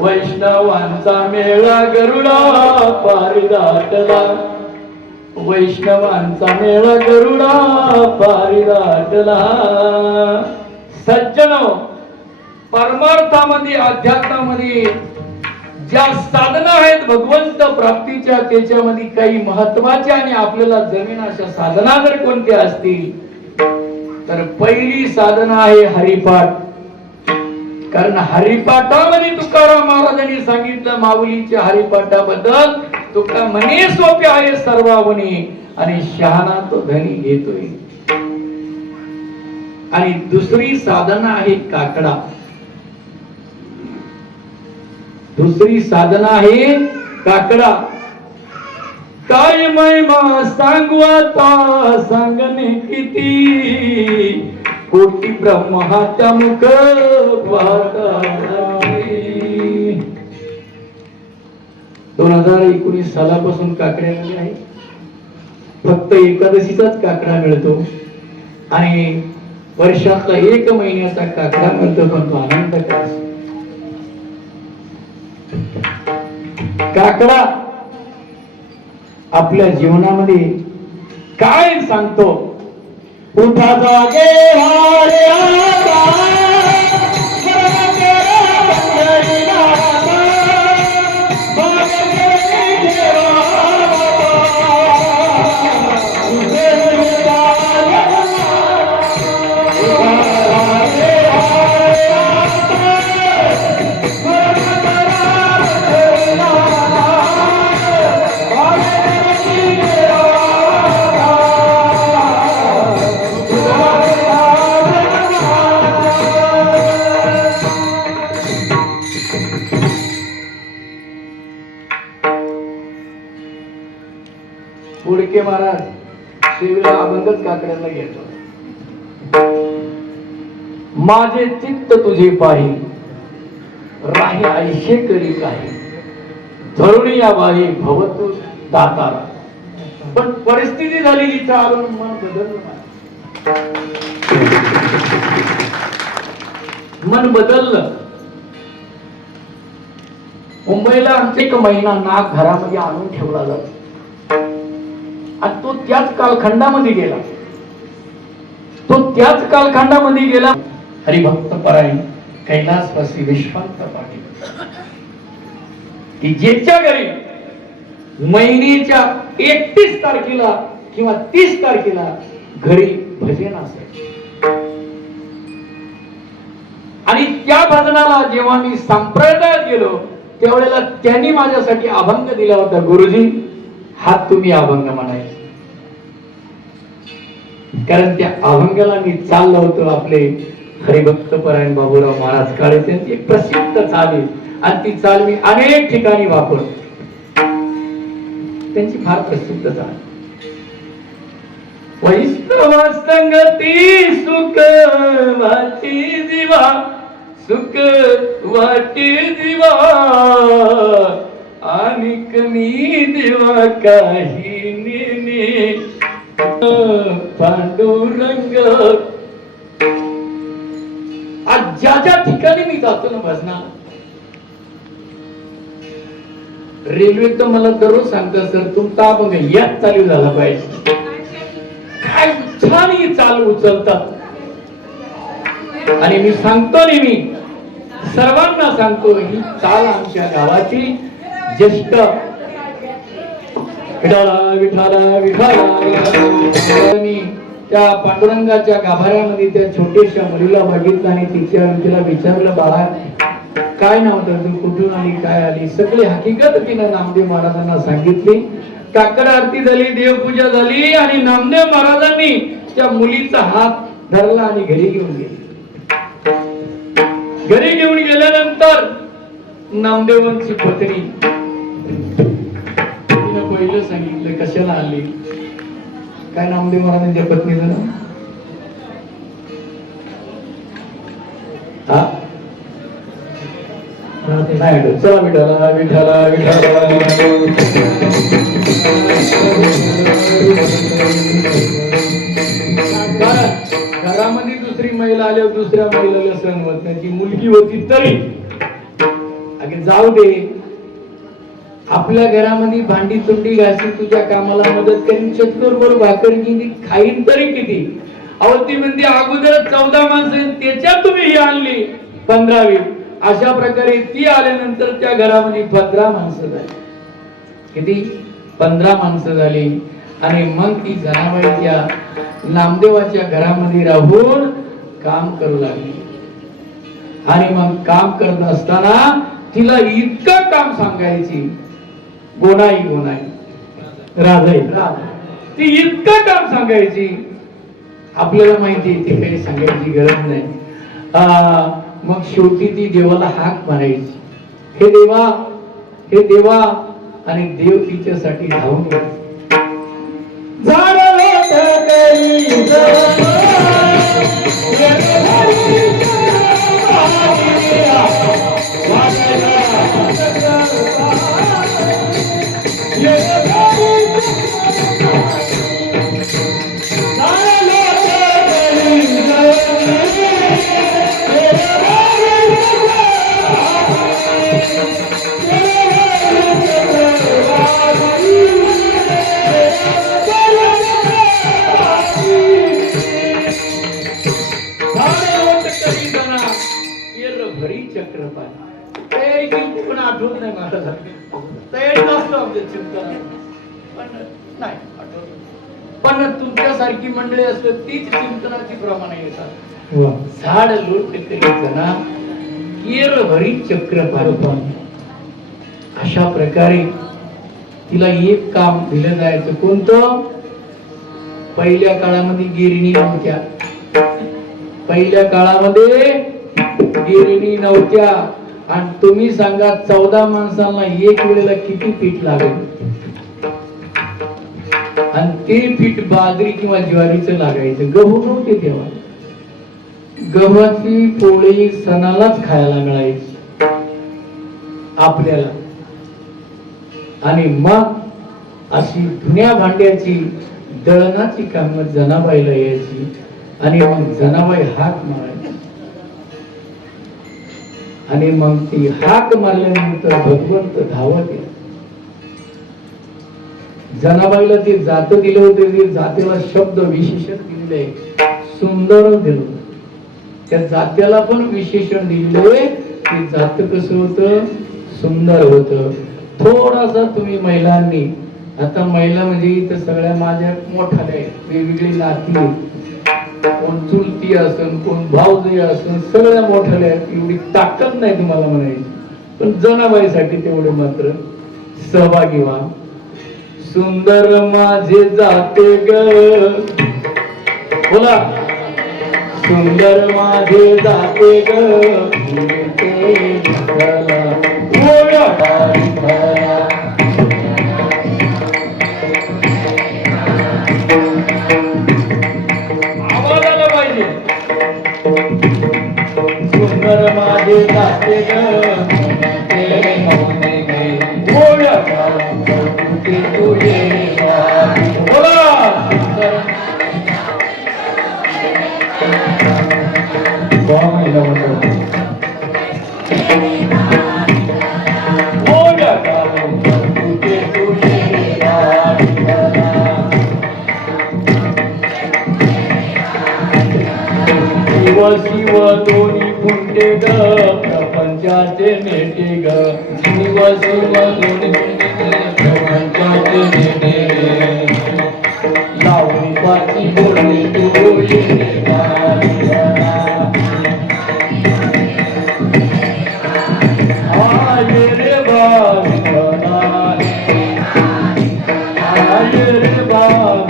वैष्णवांचा मेळा गरुडा पारी दाटला, वैष्णवांचा मेळा गरुडा पारी दाटला. सज्जनो, परमार्थामध्ये, अध्यात्मामध्ये ज्या साधना आहेत भगवंत प्राप्तीच्या, त्याच्यामध्ये काही महत्वाच्या आणि आपल्याला जमीन अशा साधना जर कोणत्या असतील तर पहिली साधना आहे हरिपाठ. कारण हरिपाठामध्ये तुकाराम महाराजांनी सांगितलं माऊलीच्या हरिपाठाबद्दल, तुका म्हणे सोपे आहे सर्वावनी आणि शहाणा तो धनी घेतोय. आणि दुसरी साधना आहे काकडा. दुसरी साधना आहे काकडा. काय महिमा सांगू आता सांगणे किती, कोटी ब्रह्माच्या मुख पाहता. 2019 सालापासून काकड्यामध्ये आहे. फक्त एकादशीचाच काकडा मिळतो आणि वर्षातला 1 महिन्याचा काकडा मिळतो, पण तो आनंद काय. काकडा आपल्या जीवनामध्ये काय सांगतो. उठा जागे हारे आता, फुडके महाराज सेवेला अभंगच काकड्यांना घेतो. माझे चित्त तुझे पाही, राही ऐशे करी काही, धरून या बाई भवतु दातारा. पण परिस्थिती झाली इथं आलं, मन बदललं, मन बदललं. मुंबईला आमचे 1 महिना नाग घरामध्ये आणून ठेवला जातो आणि तो त्याच कालखंडामध्ये गेला. तो त्याच कालखंडामध्ये गेला. हरिभक्त परायण कैलासवासी विश्वांत पाटील की ज्याच्या घरी महिन्याच्या 31 तारखेला किंवा 30 तारखेला घरी भजन असायचे. आणि त्या भजनाला जेव्हा मी संप्रदायात गेलो त्यावेळेला त्यांनी माझ्यासाठी अभंग दिला होता. गुरुजी, हात तुम्ही अभंग म्हणायचे. कारण त्या अभंगाला मी चाललो होतो आपले हरिभक्त परायण बाबूराव महाराज काळे, त्यांची एक प्रसिद्ध चाल आहे आणि ती चाल मी अनेक ठिकाणी वापरतो. त्यांची फार प्रसिद्ध चाल. वैष्णव संगती सुख वाटी जीवा, सुख वाटी जीवा, आणि कमी देवा काही नेने पांडुरंग. आज ज्या ज्या ठिकाणी मी जातो ना भजना, रेल्वे तर मला दररोज सांगतात, सर तुमचा अभंग याच चालू झाला पाहिजे. काय छान ही चाल उचलतात. आणि मी सांगतो नेहमी, सर्वांना सांगतो, ही चाल आमच्या गावाची ज्येष्ठ विठाला विठाला विठाला. मी त्या पांडुरंगाच्या गाभाऱ्यामध्ये त्या छोट्याशा मुलीला बघितलं आणि तिला विचारलं, बाळा काय नाव तुझं, कुठून आली, काय आली, सगळी हकीकत तिनं नामदेव महाराजांना सांगितली. काकड आरती झाली, देवपूजा झाली आणि नामदेव महाराजांनी त्या मुलीचा हात धरला आणि घरी घेऊन गेले. घरी घेऊन गेल्यानंतर नामदेवांची पत्नी तिनं पहिलं सांगितलं, कशाला आली, काय नामदेव महाराजांच्या पत्नीचं नाव? हा नाही, चला विठाला विठाला विठाला. घरामध्ये दुसरी महिला आल्यावर दुसऱ्या महिलेला सहन होत नाही. ती मुलगी होती तरी अगे जाऊ दे, आपल्या घरामध्ये भांडी चुंडी घासी, तुझ्या कामाला मदत करीन, चतकोर भाकर गेली खाईन तरी किती. अहो ती म्हणते अगोदर 14 माणसं, त्याच्यात तुम्ही ही आणली 15वी. अशा प्रकारे ती आल्यानंतर त्या घरामध्ये 15 माणसं झाली. किती? 15 माणसं झाली. आणि मग ती जनाबाई त्या नामदेवाच्या घरामध्ये राहून काम करू लागली. आणि मग काम करत असताना तिला इतकं काम सांगायची, गोनाई गोनाई राधाई ती इतकं काम सांगायची, आपल्याला माहिती ती काही सांगायची गरज नाही. मग शेवटी ती देवाला हाक मारायची, हे देवा, हे देवा. आणि देव तिच्यासाठी धावून गेला. आठवत नाही मला, तयारी नसतो आमच्या चिंतनात, पण तुमच्यासारखी मंडळी असतात तीच चिंतनाची प्रमाणे येतात. झाड लोट करीतना केर भरी चक्र पार. अशा प्रकारे तिला एक काम दिलं जायचं. कोणतं? पहिल्या काळामध्ये गिरणी नव्हत्या. पहिल्या काळामध्ये गिरणी नव्हत्या. आणि तुम्ही सांगा 14 माणसांना एक वेळेला किती पीठ लागेल? आणि ते पीठ बाजरी किंवा ज्वारीचं लागायचं. गहू नव्हते तेव्हा. गव्हाची पोळी सणालाच खायला मिळायची आपल्याला. आणि मग अशी धुण्या भांड्याची दळणाची कामं जनाबाईला यायची. आणि मग जनाबाई हाक मारायची. आणि मग ती हाक मारल्यानंतर भगवंत धावत येत. जनाबाईला ते जात दिलं होते, ते जातीला शब्द विशेषण दिलेले, सुंदर दिलं. त्या जात्याला पण विशेषण दिले. ते जात कसं होतं? सुंदर होतं. थोडासा तुम्ही महिलांनी, आता महिला म्हणजे इथं सगळ्या माझ्या मोठ्याल्या आहेत, वेगवेगळी नाती आहेत, कोण चुलती असन, कोण भाऊजी असन, सगळ्या मोठ्याल्या आहेत. एवढी ताकद नाही तुम्हाला म्हणायची, पण जनाबाईसाठी तेवढे मात्र सहभागी व्हा. सुंदर माझे जाते ग, बोला, सुंदर माझे जाते ग, आवाज आला पाहिजे. सुंदर माझे जाते ग, शिव दोन्ही फुंटे ग, प्रपंचाचे नेते ग, शिव शिव दोन्ही फुंटे ग, प्रपंचाचे नेते, लावणी पाची बोलणी तू येणे आये रे बाबा, आये रे बाबा,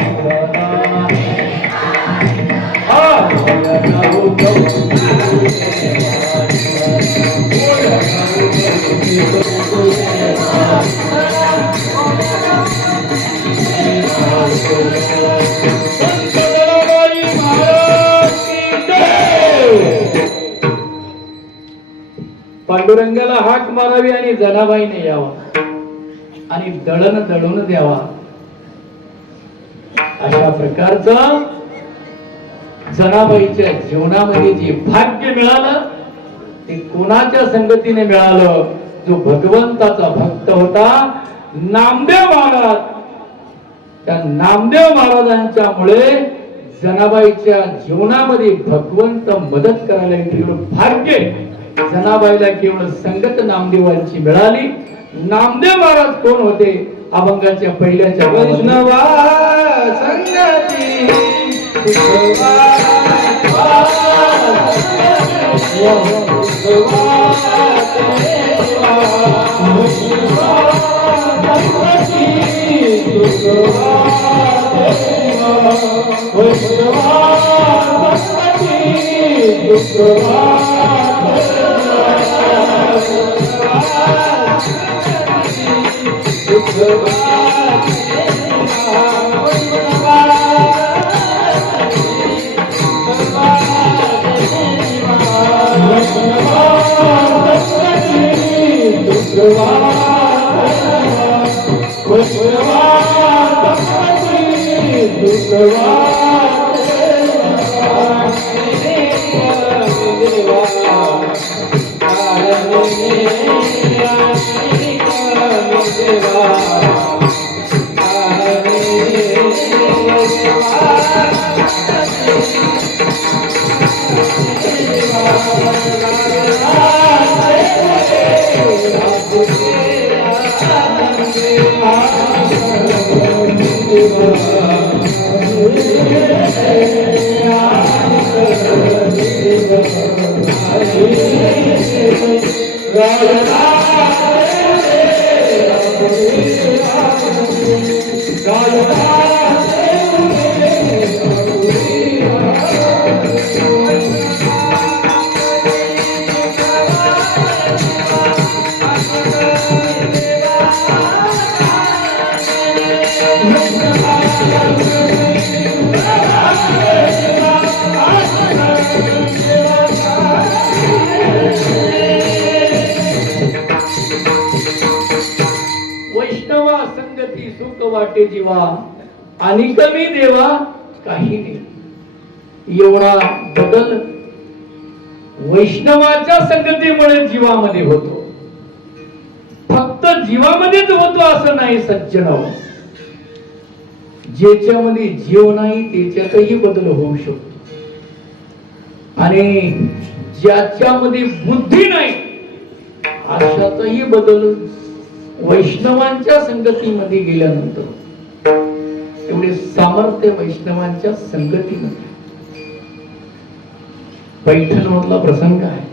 पांडुरंगाला हाक मारावी आणि जनाबाईने यावा आणि दळण दळून द्यावा. अशा प्रकारचं जनाबाईच्या जीवनामध्ये जे भाग्य मिळालं ते कोणाच्या संगतीने मिळालं? जो भगवंताचा भक्त होता नामदेव महाराज. त्या नामदेव महाराजांच्या मुळे जनाबाईच्या जीवनामध्ये भगवंत मदत करायला येईल. भाग्य जनाबाईला केवळ संगत नामदेवांची मिळाली. नामदेव महाराज कोण होते? अभंगाच्या पहिल्याच्या वैष्णवा संगती वाटे जीवा आणि कमी देवा काही नाही. एवढा बदल वैष्णवाच्या संगतीमुळे जीवामध्ये होतो. फक्त जीवामध्येच होतो असं नाही सज्जनाव. ज्याच्यामध्ये जीव नाही त्याच्यातही बदल होऊ शकतो आणि ज्याच्यामध्ये बुद्धी नाही अशातही बदल वैष्णवांच्या संगतीमध्ये गेल्यानंतर एवढे सामर्थ्य वैष्णवांच्या संगतीमध्ये. पैठण मधला प्रसंग आहे.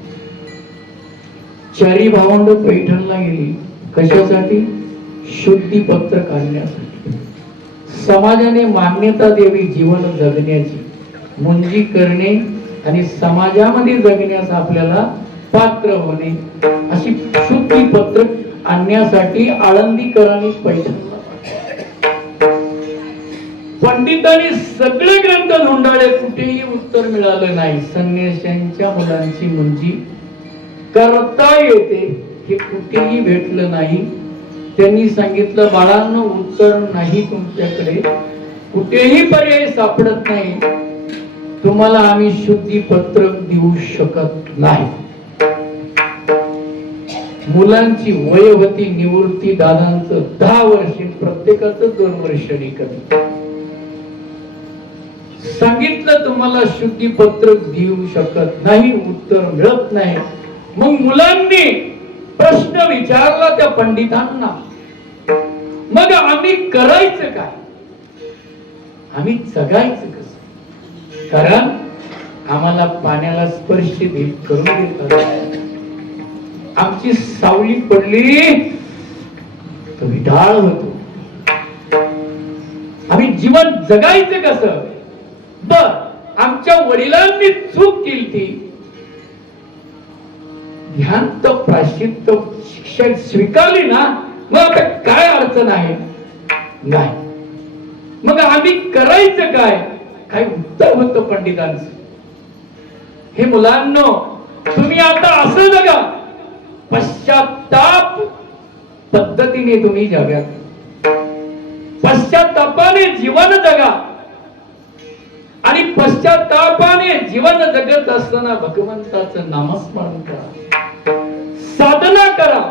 चारी भावंड पैठणला गेली. कशासाठी? शुद्धी पत्र काढण्यासाठी. समाजाने मान्यता द्यावी जीवन जगण्याची, मुंजी करणे आणि समाजामध्ये जगण्यास आपल्याला पात्र होणे, अशी शुद्धी पत्र आणण्यासाठी आळंदीकरांनी पैठणला. पंडितांनी सगळे ग्रंथ धुंडाळले, कुठेही उत्तर मिळालं नाही. संन्याशांच्या मुलांची मुंजी करता येते हे कुठेही भेटलं नाही. त्यांनी सांगितलं, बाळांनो उत्तर नाही तुमच्याकडे, कुठेही पर्याय सापडत नाही, तुम्हाला आम्ही शुद्धी पत्र देऊ शकत नाही. मुलांची वय होती निवृत्ती दादांचं 10 वर्ष, प्रत्येकाचं 2 वर्षांनी कमी. सांगितलं तुम्हाला शुद्धी पत्र देऊ शकत नाही, उत्तर मिळत नाही. मग मुलांनी प्रश्न विचारला त्या पंडितांना, मग आम्ही करायचं काय? आम्ही जगायचं कसं? कारण आम्हाला पाण्याला स्पर्श करून देतात, आमची सावली पडली तर विढाळ होतो. आम्ही जीवन जगायचं कसं? बर, आमच्या वडिलांनी चूक केली ती, ध्यान तर प्रायश्चित्त शिक्षा स्वीकारली ना, मग आता काय अडचण आहे? नाही. मग आम्ही करायचं काय? काय उत्तर होतं पंडितांचं, हे मुलांनो तुम्ही आता असं जगा, पश्चाताप पद्धतीने तुम्ही जगा, पश्चातापाने जीवन जगा. आणि पश्चातापाने जीवन जगत असताना भगवंताचं नामस्मरण करा, साधना करा.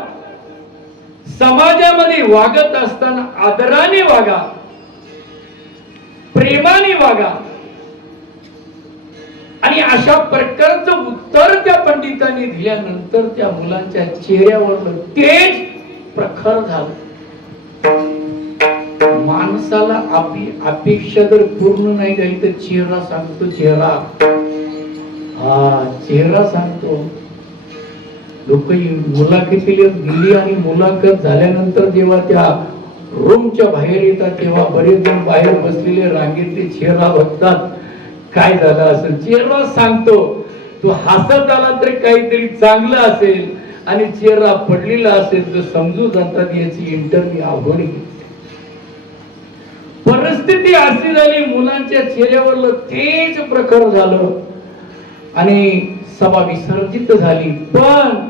समाजामध्ये वागत असताना आदराने वागा, प्रेमाने वागा. आणि अशा प्रकारचं उत्तर त्या पंडितांनी दिल्यानंतर त्या मुलांच्या चेहऱ्यावर तेज प्रखर झालं. माणसाला आपली अपेक्षा जर पूर्ण नाही झाली तर चेहरा सांगतो, चेहरा सांगतो. लोक मुलाखतीला गेली आणि मुलाखत झाल्यानंतर जेव्हा त्या रूमच्या बाहेर येतात तेव्हा बरेच जण बाहेर बसलेले रांगेतले चेहरा बघतात, काय झालं असेल. चेहरा सांगतो. तो हसत आला तर काहीतरी चांगलं असेल आणि चेहरा पडलेला असेल तर समजू जातात याची इंटरव्ह्यू आवड. परिस्थिती अशी झाली, मुलांच्या चेहऱ्यावर तेज प्रखर झालं आणि सभा विसर्जित झाली. पण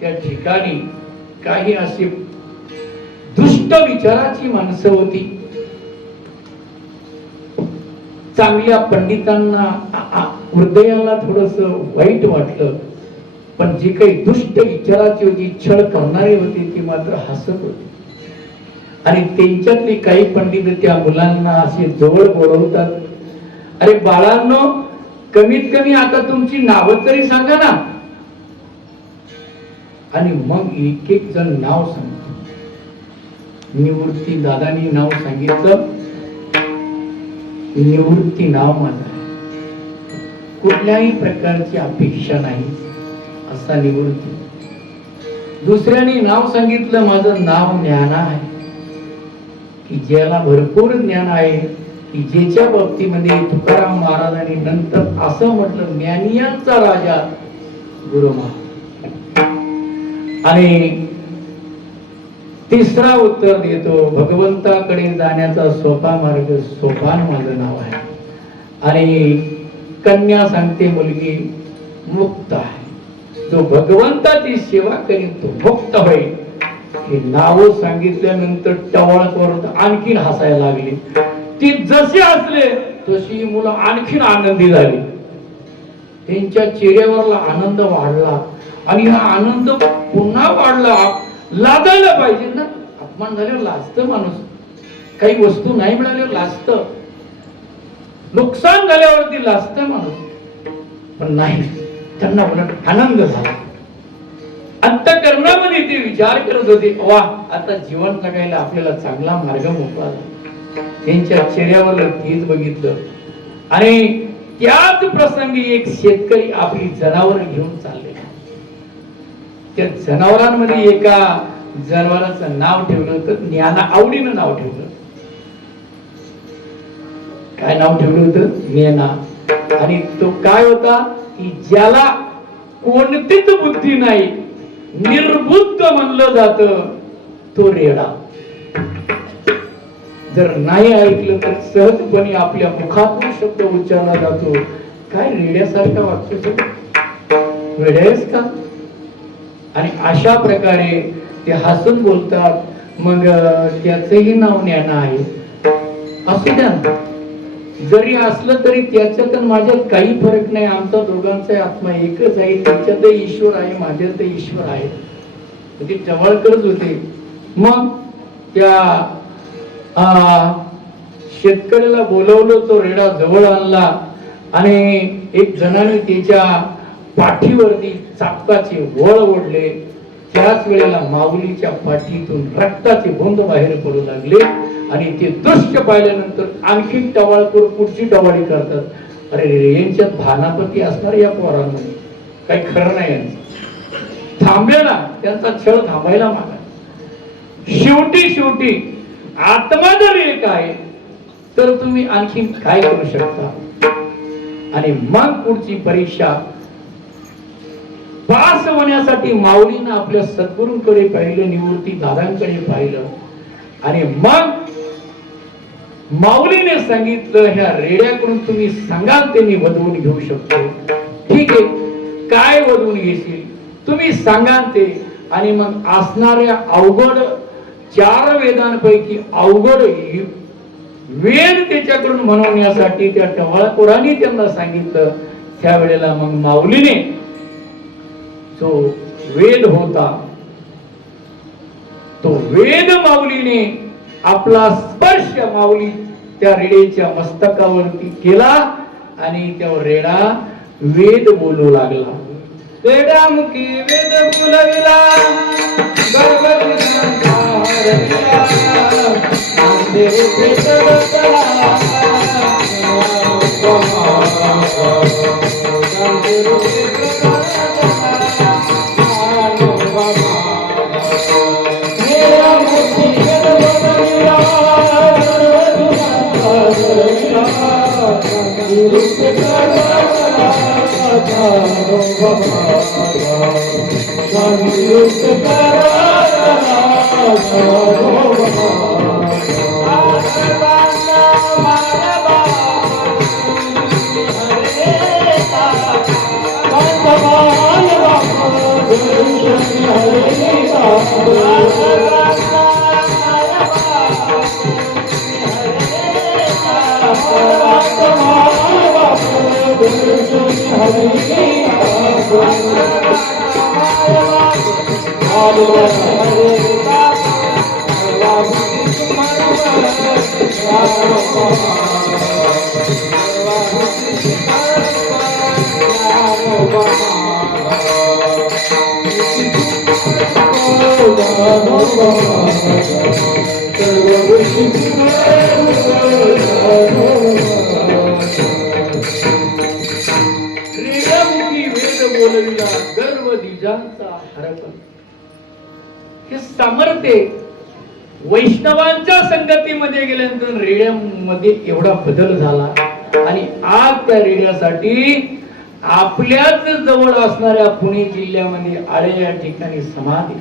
त्या ठिकाणी काही अशी दुष्ट विचाराची माणसं होती. चांगल्या पंडितांना हृदयाला थोडस वाईट वाटलं, पण जी काही दुष्ट विचाराची होती, छळ करणारी होती, ती मात्र हसत होती. आणि त्यांच्यातली काही पंडित त्या मुलांना असे जवळ बोलवतात, अरे बाळांनो कमीत कमी आता तुमची नावं तरी सांगा ना. आणि मग एक एक जण नाव सांगतो. निवृत्ती दादांनी नाव सांगितलं. निवृत्ती नाव माझं आहे, कुठल्याही प्रकारची अपेक्षा नाही असा निवृत्ती. दुसऱ्याने नाव सांगितलं, माझं नाव ज्ञान आहे, की ज्याला भरपूर ज्ञान आहे, की ज्याच्या बाबतीमध्ये तुकाराम महाराजांनी नंतर असं म्हटलं, ज्ञानियांचा राजा गुरुमा. आणि तिसरा उत्तर देतो, भगवंताकडे जाण्याचा सोपा मार्ग सोपान माझं नाव आहे. आणि कन्या सांगते, मुलगी मुक्त आहे, जो भगवंताची सेवा करीन तो मुक्त होईल. हे नाव सांगितल्यानंतर टवळकर आणखीन हसायला लागली. ती जशी हसले तशी मुलं आणखीन आनंदी झाली. त्यांच्या चेहऱ्यावरला आनंद वाढला आणि हा आनंद पुन्हा वाढला. लाजायला पाहिजे ना, अपमान झाल्यावर लाजतं माणूस, काही वस्तू नाही मिळाल्यावर लाजतं, नुकसान झाल्यावरती लाजतं माणूस, पण नाही, त्यांना उलट आनंद झाला. अंतःकरणामध्ये ते विचार करत होते, वा आता जीवन जगायला आपल्याला चांगला मार्ग मोकळा झाला. त्यांच्या चेहऱ्यावर तेच बघितलं. आणि त्याच प्रसंगी एक शेतकरी आपली जनावर घेऊन चालले. त्या जनावरांमध्ये एका जनावराचं नाव ठेवलं होतं, ज्ञाना आवडीनं नाव ठेवलं. काय नाव ठेवलं होतं? ज्ञाना. आणि तो काय होता की ज्याला कोणतीच बुद्धी नाही, निर्बुद्ध म्हणलं जात, तो रेडा. जर नाही ऐकलं तर सहजपणे आपल्या मुखातून शब्द उच्चारला जातो, काय रेड्यासारखा वाक्य, वेड्यास का? आणि अशा प्रकारे ते हसून बोलतात. मग त्याचंही नाव ज्ञान आहे. असू द्या, जरी असलं तरी त्याच्यात माझ्यात काही फरक नाही. आमचा दोघांचा आत्मा एकच आहे. त्याच्यात ईश्वर आहे, माझ्यात ईश्वर आहे. ते जवळकरच होते. मग त्या शेतकऱ्याला बोलवलं, तो रेडा जवळ आणला आणि एक जणाने त्याच्या पाठीवरती चापकाचे वळ ओढले. त्याच वेळेला माऊलीच्या पाठीतून रक्ताचे बंद बाहेर पडू लागले. आणि ते दृश्य पाहिल्यानंतर आणखी टवाळखोर पुढची टवाळी करतात. अरे यांच्यात भानापती असणार या पोरांमध्ये, काही खरं नाही यांचं. थांबले ना, त्यांचा छळ थांबायला मागा. शेवटी आत्मा जर एक आहे तर तुम्ही आणखी काय करू शकता? आणि मग पुढची परीक्षा पास होण्यासाठी माऊलीनं आपल्या सद्गुरूंकडे पाहिलं, निवृत्ती दादांकडे पाहिलं. आणि मग माऊलीने सांगितलं, ह्या रेड्याकडून तुम्ही सांगाल त्यांनी वधवून घेऊ शकतो. ठीक आहे, काय वधवून घेशील तुम्ही सांगा ते. आणि मग असणाऱ्या अवघड 4 वेदांपैकी अवघड वेद त्याच्याकडून म्हणवण्यासाठी त्या टवाळखोरांनी त्यांना सांगितलं. त्यावेळेला मग माऊलीने जो वेद होता, तो वेद माऊलीने आपला स्पर्श माऊली त्या रेड्याच्या मस्तकावरती केला आणि त्या रेडा वेद बोलू लागला. रेडामुखी वेद बोलविला, हे सामर्थ्य वैष्णवांच्या संगतीमध्ये गेल्यानंतर रेड्यामध्ये एवढा बदल झाला. आणि आज त्या रेड्यासाठी आपल्याच जवळ असणाऱ्या पुणे जिल्ह्यामध्ये आळे या ठिकाणी समाधी.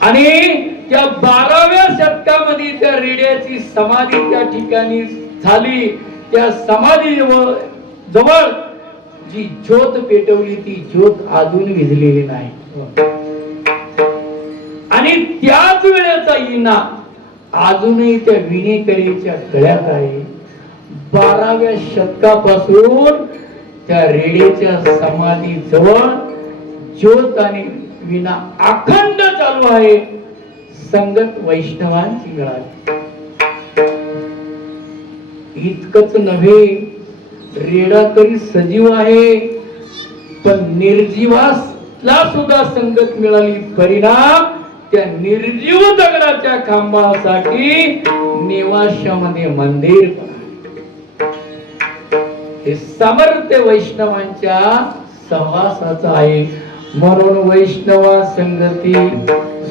आणि त्या 12व्या शतकामध्ये त्या रेड्याची समाधी त्या ठिकाणी झाली. त्या समाधी जवळ जी ज्योत पेटवली, ती ज्योत अजून विझलेली नाही. आणि त्याच वेळेचा इना अजूनही त्या विणेकरीच्या गळ्यात आहे. 12व्या शतकापासून त्या रेड्याच्या समाधी जवळ ज्योत आणि विना अखंड चालू आहे. संगत वैष्णवांची मिळाली. इतकंच नव्हे, रेडा तरी सजीव आहे पण निर्जीवास ला सुद्धा संगत मिळाली. परिणाम त्या निर्जीव दगडाच्या खांबासाठी निवासामध्ये मंदिर. हे सामर्थ्य वैष्णवांच्या सहवासाचा आहे. म्हणून वैष्णवा संगती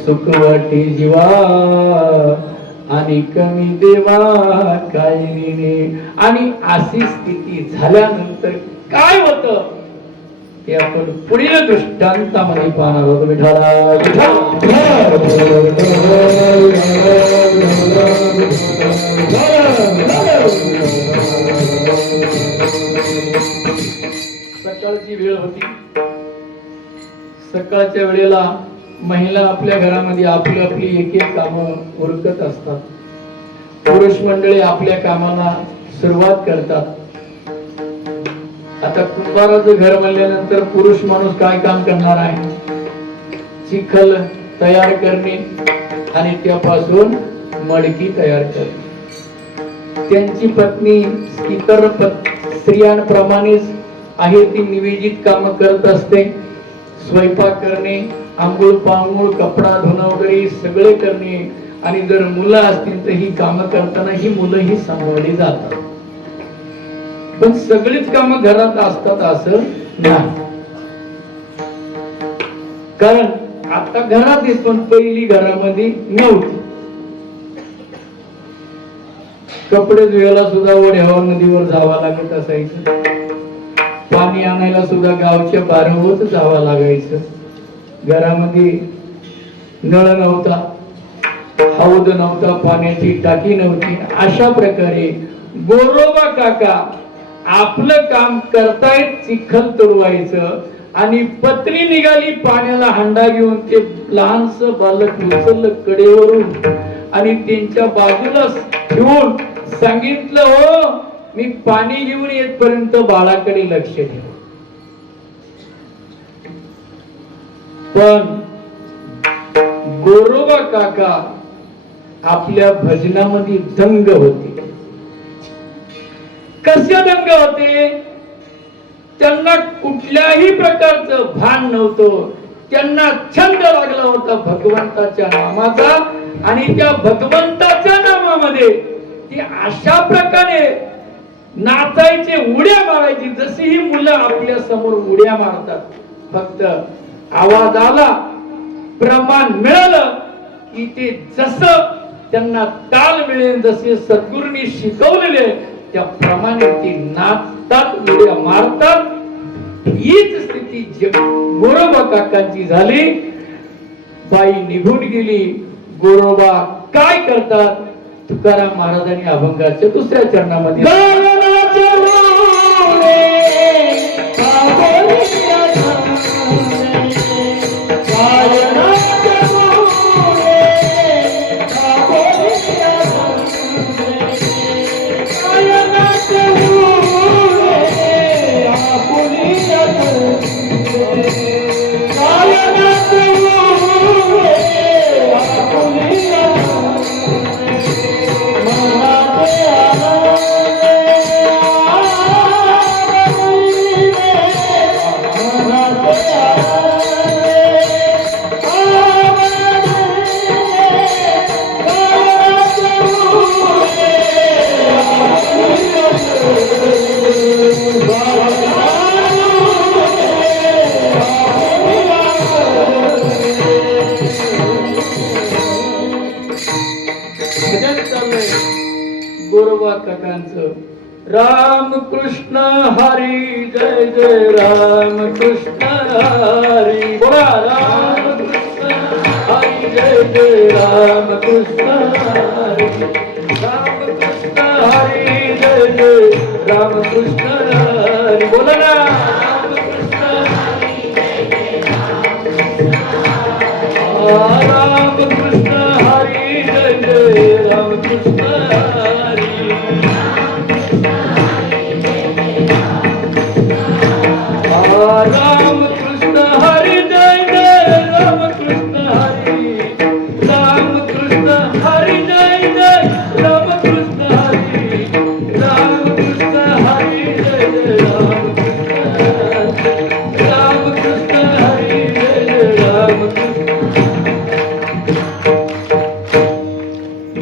सुखवाटी जीवा आणि कमी देवा काय नेणे. आणि अशी स्थिती झाल्यानंतर काय होतं ते आपण पुढील दृष्टांतामध्ये पाहणार आहोत. विठाला सकाळची वेळ होती. सकाळच्या वेळेला महिला आपल्या घरामध्ये आपली आपली एक एक कामं उरकत असतात. पुरुष मंडळी आपल्या कामाला सुरुवात करतात. आता कुंभाराचं घर म्हणल्यानंतर पुरुष माणूस काय काम करणार आहे? चिखल तयार करणे आणि त्यापासून मडकी तयार करणे. त्यांची पत्नी इतर स्त्रियांप्रमाणेच आहे ती निवेदित काम करत असते. स्वयंपाक करणे, आंघोळ पांघोळ, कपडा धुणं वगैरे सगळे करणे. आणि जर मुलं असतील तर ही कामं करताना ही मुलं ही सांभाळली जातात. पण सगळीच कामं घरात असतात असं नाही. कारण आता घरात येत पण पहिली घरामध्ये नव्हती. कपडे धुवायला सुद्धा ओढ्यावर नदीवर जावं लागत असायचं. पाणी आणायला सुद्धा गावच्या बारवत जावं लागायचं. घरामध्ये नळ नव्हता, हौद नव्हता, पाण्याची टाकी नव्हती. अशा प्रकारे गोरोबा काका आपलं काम करतायत चिखल तुडवायचं आणि पत्नी निघाली पाण्याला हंडा घेऊन. ते लहानस बालक उचललं कडेवरून आणि त्यांच्या बाजूला ठेवून सांगितलं, हो मी पाणी घेऊन येतपर्यंत बाळाकडे लक्ष ठेव. पण गोरोबा काका आपल्या भजनामध्ये दंग होते. कसे दंग होते? त्यांना कुठल्याही प्रकारचं भान नव्हतं. त्यांना छंद लागला होता भगवंताच्या नामाचा आणि त्या भगवंताच्या नामामध्ये ते अशा प्रकारे नाचायचे, उड्या मारायची जशी ही मुलं आपल्या समोर उड्या मारतात. फक्त आवाज आला, प्रमाण मिळालं की ते जसं त्यांना ताल मिळेल, जसे सद्गुरूंनी शिकवलेले त्याप्रमाणे ते नाचतात, उड्या मारतात. हीच स्थिती गोरोबा काकांची झाली. बाई निघून गेली. गोरोबा काय करतात? तुकाराम महाराजांनी अभंगाच्या दुसऱ्या चरणामध्ये गोरोबा काकांचं राम कृष्ण हरी जय जय राम कृष्ण हरी. बोला राम कृष्ण हरी जय जय राम कृष्ण हरी. राम कृष्ण हरी जय जय राम कृष्ण हरी. बोला ना राम कृष्ण हरी जय जय राम कृष्ण हरी जय जय राम कृष्ण हरी. राम कृष्ण हरी जय जय राम कृष्ण हरी. राम कृष्ण हरी जय जय राम कृष्ण हरी. राम कृष्ण हरी जय जय राम कृष्ण. राम कृष्ण हरी जय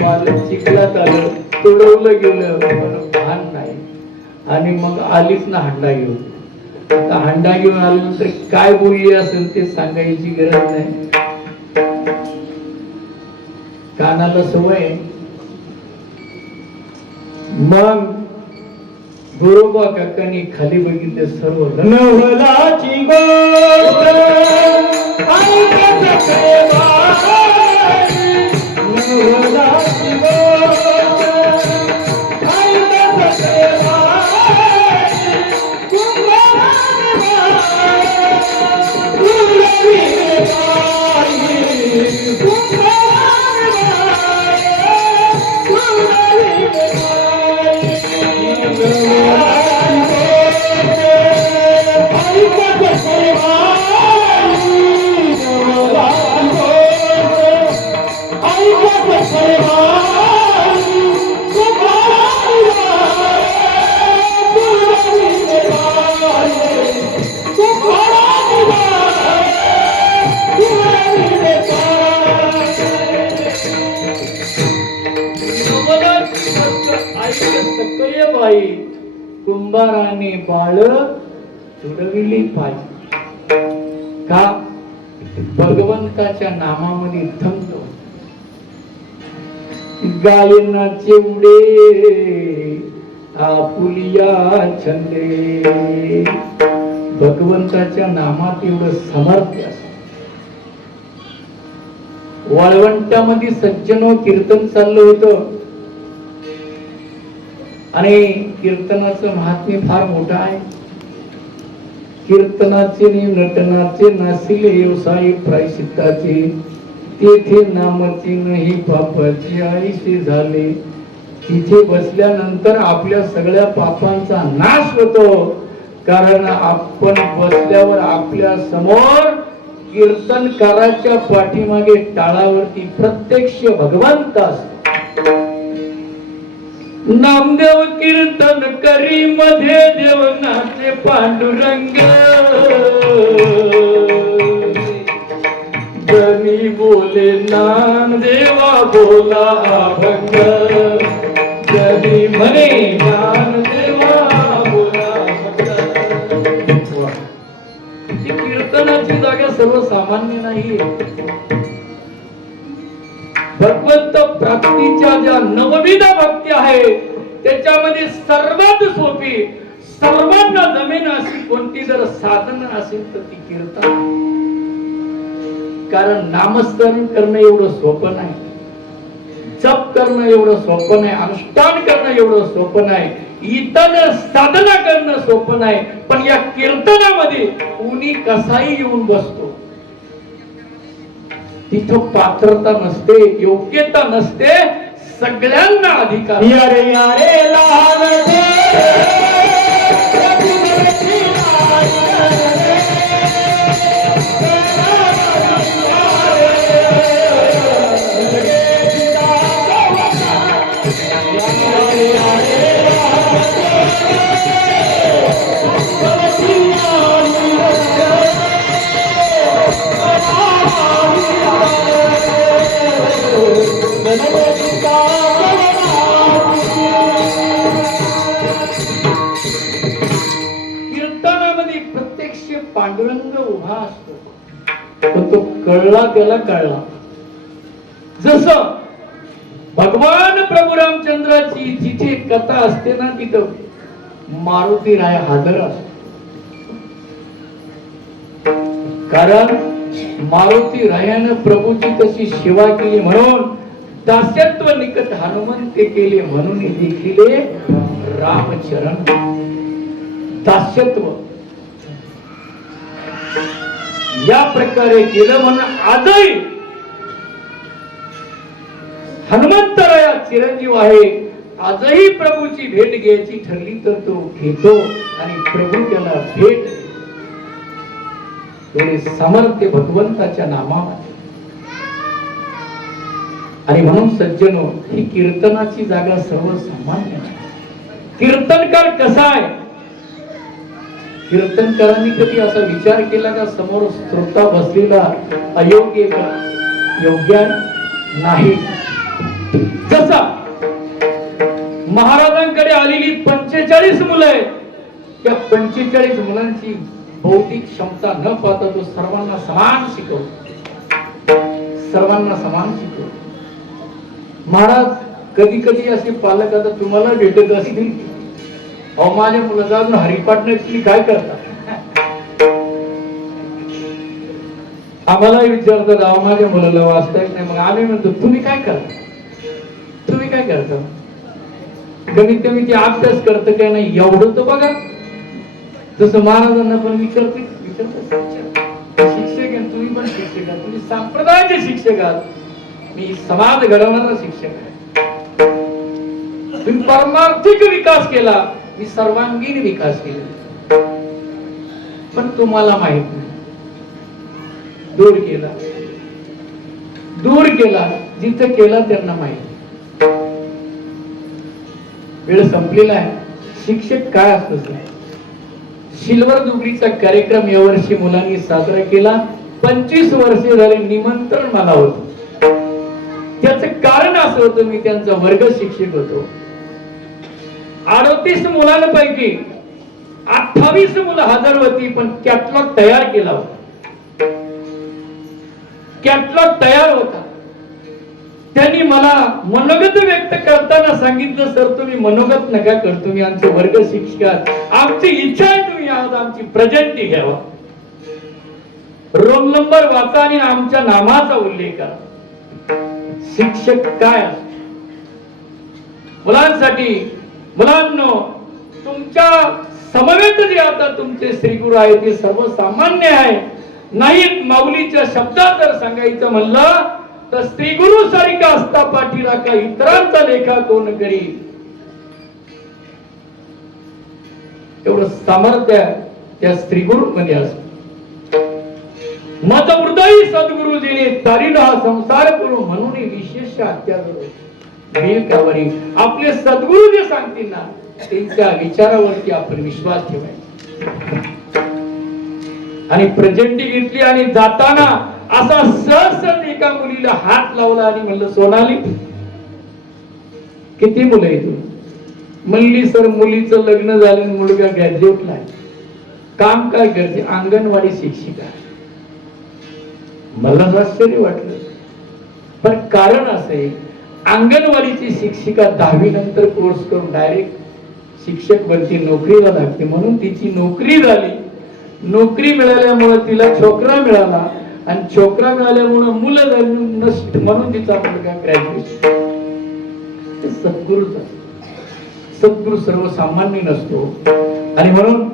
माझं चिखलात आलं, तुडवलं गेलं, मला भान नाही. आणि मग आलीच ना हंडा घेऊन. आता हंडा घेऊन आल्यानंतर काय बोलली असेल ते सांगायची गरज नाही, कानाला सवय. मग गुरुबा काकांनी खाली बघितले, सर्व नवलाची गोष्ट ऐकत नवलाची गोष्ट कुंभाराने बाळ तुडविली पाहिजे का? भगवंताच्या नामामध्ये थमतो. गायना चिवडे आपुलिया छंदे. भगवंताच्या नामात एवढं सामर्थ्य असतं. वाळवंटामध्ये सज्जनो कीर्तन चाललं होतं आणि कीर्तनाचं महात्म्य फार मोठं आहे. कीर्तनाचे नटनाचे नासिले व्यवसाय प्रायश्चित्ताचे, तेथे नामाचे नाही पापाचे आईसे झाले. तिथे बसल्यानंतर आपल्या सगळ्या पापांचा नाश होतो, कारण आपण बसल्यावर आपल्या समोर कीर्तनकाराच्या पाठीमागे टाळावरती प्रत्यक्ष भगवंत असतो. नामदेव कीर्तन करी मध्ये देवनाचे पांडुरंग, जनी बोले नामदेवा बोला अभंग, जनी म्हणे नामदेवा बोला अभंग. कीर्तनाची जागा सर्वसामान्य नाही. भगवंत प्राप्तीच्या ज्या नवविध भक्ती आहे त्याच्यामध्ये सर्वात सोपी, सर्वांना जमेन अशी कोणती जर साधना असेल तर ती कीर्तन. कारण नामस्मरण करणं एवढं सोपं नाही, जप करणं एवढं सोपं नाही, अनुष्ठान करणं एवढं सोपं नाही, इतर साधना करणं सोपं नाही. पण या कीर्तनामध्ये कुणी कसाही येऊन बसतो. तिथं पात्रता नसते, योग्यता नसते, सगळ्यांना अधिकार. यारे यारे लहान कीर्तनामध्ये प्रत्यक्ष पांडुरंग उभा असतो, पण तो कळला त्याला कळला. जसं भगवान प्रभू रामचंद्राची जिथे कथा असते ना तिथं मारुती राय हाजर असतो. कारण मारुती रायानं प्रभूची तशी सेवा केली म्हणून दास्यत्व निकट हनुमंत केले, म्हणून देखील रामचरण दास्यत्व या प्रकारे केलं. म्हणून आजही हनुमंतराया चिरंजीव आहे. आजही प्रभूची भेट घ्यायची ठरली तर तो घेतो आणि प्रभू त्याला भेट सामर्थ्य भगवंताच्या नामामध्ये. आणि म्हणून सज्जनो, ही कीर्तनाची जागा सर्वसामान्य. कीर्तनकार कसा आहे? कीर्तनकारांनी कधी असा विचार केला का समोर श्रोता बसलेला अयोग्य का? योग्य नाही. जसं मुलं आहेत, त्या 45 मुलांची बौद्धिक क्षमता न पाहता तो सर्वांना समान शिकवतो, सर्वांना समान शिकवतो. महाराज कधी कधी असे पालक आता तुम्हाला भेटत असतील, अहो माझ्या मुलाचा अजून हरिपाठ नाही, तुम्ही काय करता? आम्हालाही विचारतात, अहो माझ्या मुलाला वाचता येत नाही. मग आम्ही म्हणतो तुम्ही काय करता, तुम्ही काय करता? कमीत कमी ते अभ्यास करतं काय नाही एवढं तर बघा. जसं महाराजांना पण विचारते शिक्षक आहे, तुम्ही पण शिक्षक आहात, तुम्ही संप्रदायाचे शिक्षक आहात, मी समाज घडवणारा शिक्षक आहे. तुम्ही परमार्थिक विकास केला, मी सर्वांगीण विकास केला, पण तुम्हाला माहित नाही. दूर केला, दूर केला, जिथं केला त्यांना माहिती. वेळ संपलेला आहे. शिक्षक काय असतो? सिल्वर जुबलीचा कार्यक्रम यावर्षी मुलांनी साजरा केला. 25 वर्षे झाले निमंत्रण मला होतं. त्याचं कारण असं होतं, मी त्यांचा वर्ग शिक्षक होतो. 38 मुलांपैकी 28 मुलं हजर होती, पण कॅटलॉग तयार केला होता. कॅटलॉग तयार होता. त्यांनी मला मनोगत व्यक्त करताना सांगितलं, सर तुम्ही मनोगत नका कर, तुम्ही आमचे वर्ग शिक्षक, आमची इच्छा आहे तुम्ही आज आमची प्रेझेंटी घ्यावा, रोल नंबर वाचा आणि आमच्या नामाचा उल्लेख करा. शिक्षक काय असतो मुलांसाठी? मुलांनो, तुमच्या समवेत जे आता तुमचे श्रीगुरु आहे ते सर्वसामान्य आहे. नाहीत माऊलीच्या शब्दात जर सांगायचं म्हणलं तर श्रीगुरु सारिका असता पाठीराखा, इतरांचा लेखा कोण करी. एवढं सामर्थ्य त्या श्रीगुरु मध्ये असत. मत हृदयी सद्गुरुजीने तारीला हा संसार करू, म्हणून विशेष अत्याचार आपले सद्गुरु जे सांगतील ना त्यांच्या विचारावरती आपण विश्वास ठेवायचा. आणि प्रेझेंटी घेतली आणि जाताना असा सहज एका मुलीला हात लावला आणि म्हणलं, सोनाली किती मुलं आहे तू? म्हणली, सर मुलीचं लग्न झालं, मुलगा ग्रॅज्युएटला आहे, काम काय करते? अंगणवाडी शिक्षिका. मला आश्चर्य वाटलं, पण कारण असं आहे, अंगणवाडीची शिक्षिका 10वी नंतर कोर्स करून डायरेक्ट शिक्षक बनती, नोकरीला लागते. म्हणून तिची नोकरी झाली. नोकरी मिळाल्यामुळे तिला छोकरा मिळाला आणि छोकरा मिळाल्यामुळे मुलं झाली नष्ट, म्हणून तिचा मुलगा ग्रॅज्युएट. सद्गुरूचा सद्गुरु सर्वसामान्य नसतो. आणि म्हणून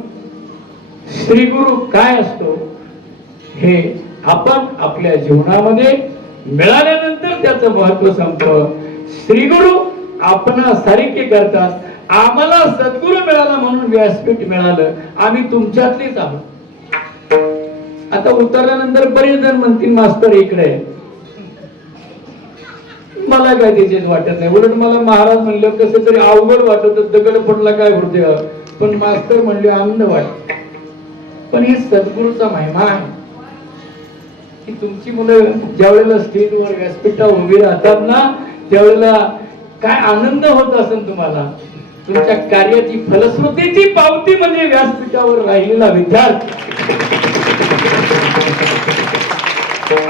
श्रीगुरु काय असतो हे आपण आपल्या जीवनामध्ये मिळाल्यानंतर त्याचं महत्व समजतं. श्रीगुरु आपणा सारिके करतात. आम्हाला सद्गुरु मिळाला म्हणून व्यासपीठ मिळालं, आम्ही तुमच्यातलेच आहोत. आता उतरल्यानंतर बरेच जण म्हणतील, मास्तर इकडे. मला काय त्याच्यात वाटत नाही, उलट मला महाराज म्हणलं कसं तरी अवघड वाटत, दगड पडला काय हृदय, पण मास्तर म्हणले आनंद वाटत. पण हे सद्गुरूचा महिमा आहे की तुमची मुलं ज्या वेळेला स्टेजवर व्यासपीठावर उभी राहतात ना, त्यावेळेला काय आनंद होत असेल तुम्हाला. तुमच्या कार्याची फलश्रुतीची पावती म्हणजे व्यासपीठावर राहिलेला विद्यार्थी.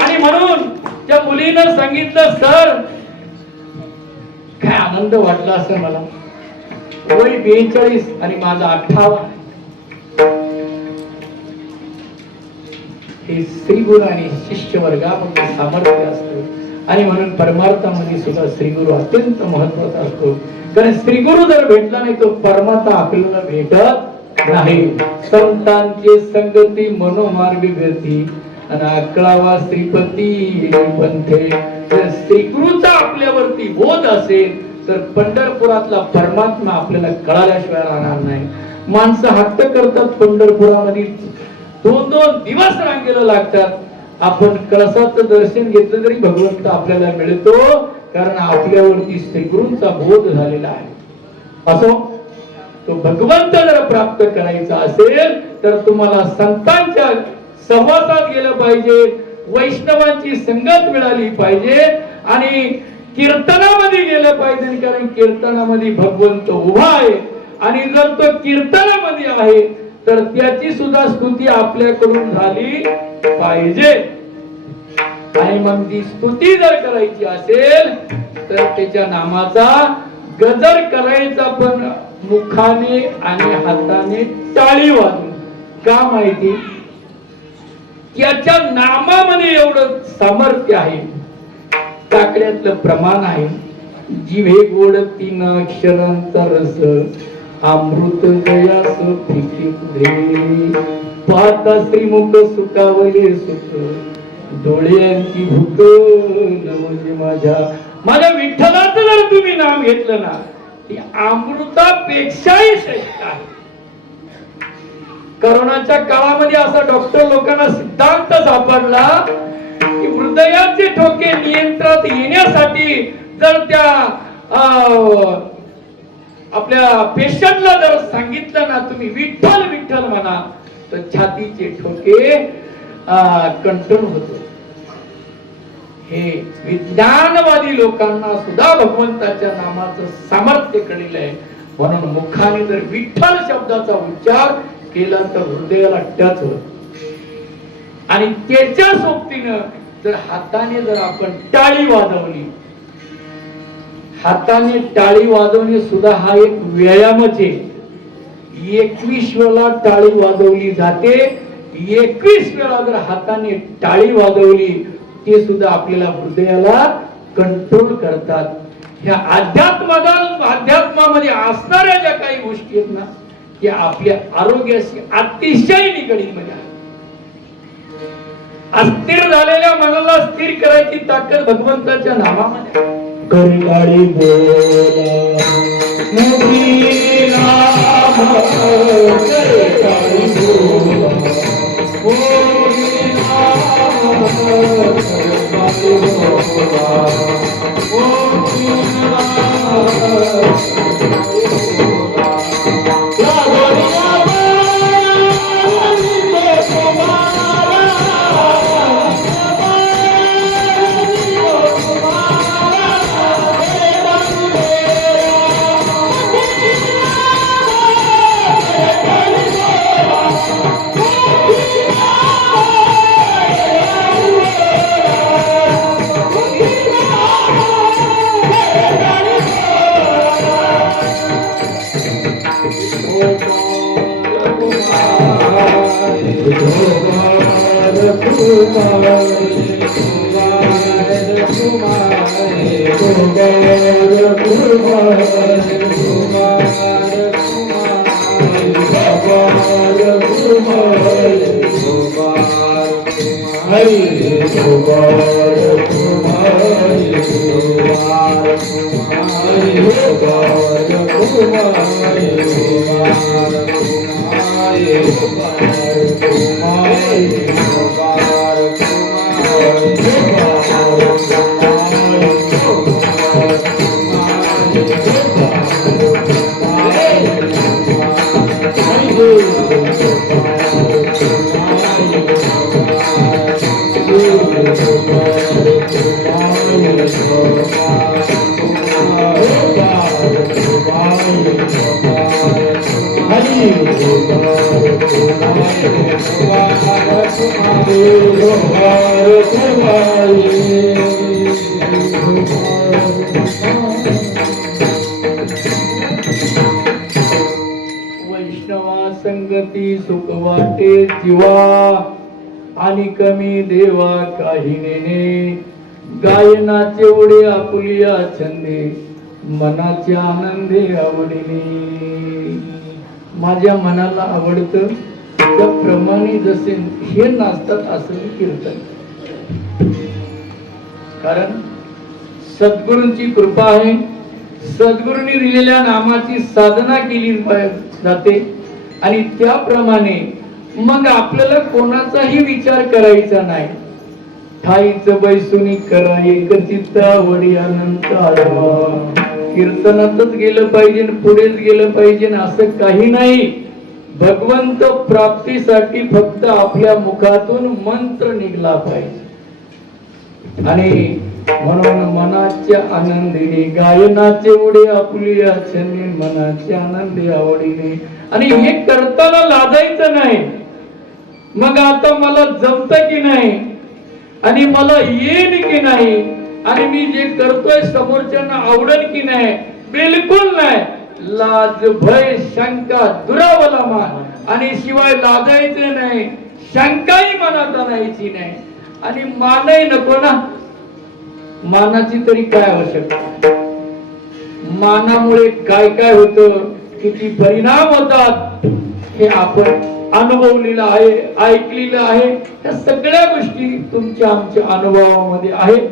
आणि म्हणून त्या मुलीनं सांगितलं, सर काय आनंद वाटला असं मला. वय 42 आणि माझा 58. हे श्रीगुरु आणि शिष्य वर्गामध्ये सामर्थ्य असतं. आणि म्हणून परमार्थामध्ये सुद्धा श्रीगुरु अत्यंत महत्वाचा असतो. कारण श्रीगुरु जर भेटला नाही तो परमार्थ आपल्याला भेटत नाही. संतांची संगती मनोमार्ग गती आणि अकळावा श्रीपती पंथे. जर श्रीगुरूचा आपल्यावरती बोध असेल तर पंढरपुरातला परमात्मा आपल्याला कळाल्याशिवाय राहणार नाही. माणसं हट्ट करतात, पंढरपुरामध्ये 2-2 दिवस रांगेला लागतात. आपण कळसाचं दर्शन घेतलं तरी भगवंत आपल्याला मिळतो, कारण आपल्यावरती श्रीगुरूंचा बोध झालेला आहे. असो, तो भगवंत जर प्राप्त करायचा असेल तर तुम्हाला संतांच्या सहवासात गेलं पाहिजे, वैष्णवांची संगत मिळाली पाहिजे आणि कीर्तनामध्ये गेलं पाहिजे. कारण कीर्तनामध्ये भगवंत उभा आहे आणि जर तो कीर्तनामध्ये आहे तर त्याची सुद्धा स्तुती आपल्याकडून झाली पाहिजे. आणि मग ती स्तुती जर करायची असेल तर त्याच्या नामाचा गजर करायचा, पण मुखाने आणि हाताने टाळी वाजून. का माहिती? त्याच्या नामामध्ये एवढं सामर्थ्य आहे, टाकल्यातलं प्रमाण आहे. जिव्हे गोड तीन अक्षरांचा रस, अमृत जयास फिके पुढे, पाहता श्रीमुख सुखावले सुख, डोळ्यांची भूक म्हणजे माझ्या विठ्ठलाचं जर तुम्ही नाव घेतलं ना, ती अमृतापेक्षाही श्रेष्ठ आहे. करोनाच्या काळामध्ये असा डॉक्टर लोकांना सिद्धांत सापडला की हृदयाचे ठोके नियंत्रणात येण्यासाठी जर त्या आपल्या पेशंटला जर सांगितलं ना, तुम्ही विठ्ठल विठ्ठल म्हणा, तर छातीचे ठोके कंट्रोल होतो. हे विज्ञानवादी लोकांना सुद्धा भगवंताच्या नामाचं सामर्थ्य कळलेलं आहे. म्हणून मुखाने जर विठ्ठल शब्दाचा उच्चार केला तर हृदयाला टच होत. आणि त्याच्या सोबतीनं जर हाताने जर आपण टाळी वाजवली, हाताने टाळी वाजवणे सुद्धा हा एक व्यायामच आहे. 21 वेळा टाळी वाजवली जाते. 21 वेळा जर हाताने टाळी वाजवली ते सुद्धा आपल्याला हृदयाला कंट्रोल करतात. ह्या अध्यात्मामध्ये असणाऱ्या ज्या काही गोष्टी आहेत ना, त्या आपल्या आरोग्याशी अतिशय निगडीत मध्ये आहे. अस्थिर झालेल्या मनाला स्थिर करायची ताकद भगवंताच्या नामामध्ये आहे. करिकाळी बोला मोठी नाम, करिकाळी बोला मोठी नाम, करिकाळी बोला मोठी वैष्णवा संगती सुख वाटे जीवा, आणि कमी देवा काही नेणे, गायनाचे उडे आपुलिया छंदे, मनाच्या आनंदे आवडीने. माझ्या मनाला आवडतं त्याप्रमाणे जसे हे नाचतात असं कीर्तन. कारण सद्गुरूंची कृपा आहे. सद्गुरूंनी दिलेल्या नामाची साधना केली जाते आणि त्याप्रमाणे मग आपल्याला कोणाचाही विचार करायचा नाही. ठाईच बैसुनी करा एक चित्तावरी अनंत आढावा. कीर्तनातच गेलं पाहिजे, पुढेच गेलं पाहिजे असं काही नाही. भगवंत प्राप्तीसाठी फक्त आपल्या मुखातून मंत्र निघला पाहिजे. आणि म्हणून मनाच्या आनंदीने गायनाचे उडे आपुलिया छंदी मनाच्या आनंदी आवडीने. आणि हे करताना लाजायचं नाही. मग आता मला जमत की नाही आणि मला येईल की नाही आणि मी जे करतोय समोरच्यांना आवडेल की नाही, बिलकुल नाही. लाज भय शंका दुरावला मान. आणि शिवाय लाजायचं नाही, शंकाही मनात आणायची नाही आणि मानही नको ना. मानाची तरी काय आवश्यकता. मानामुळे काय काय होतं, किती परिणाम होतात हे आपण अनुभवलेलं आहे, ऐकलेलं आहे. या सगळ्या गोष्टी तुमच्या आमच्या अनुभवामध्ये आहेत.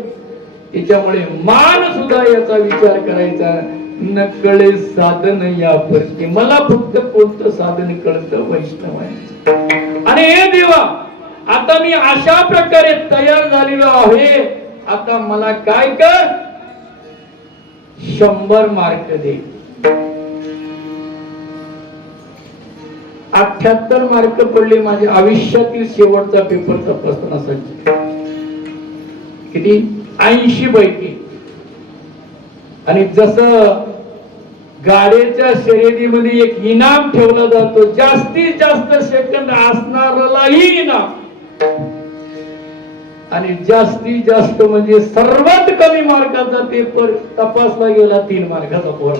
त्याच्यामुळे मान सुद्धा याचा विचार करायचा. न कळे साधन या परके. मला फक्त कोणतं साधन कळतं, वैष्णवांचं. आणि हे देवा, आता मी अशा प्रकारे तयार झालेलो आहे. आता मला काय कर, 100 मार्क दे. 78 मार्क पडले माझ्या आयुष्यातील शेवटचा पेपर तपासताना. सज्ज किती, 80 पैकी. आणि जसं गाड्याच्या शर्यतीमध्ये एक इनाम ठेवला जातो, जास्तीत जास्त सेकंद असणाऱ्यालाही इनाम. आणि जास्तीत जास्त म्हणजे सर्वात कमी मार्काचा पेपर तपासला गेला 3 मार्काचा पोर.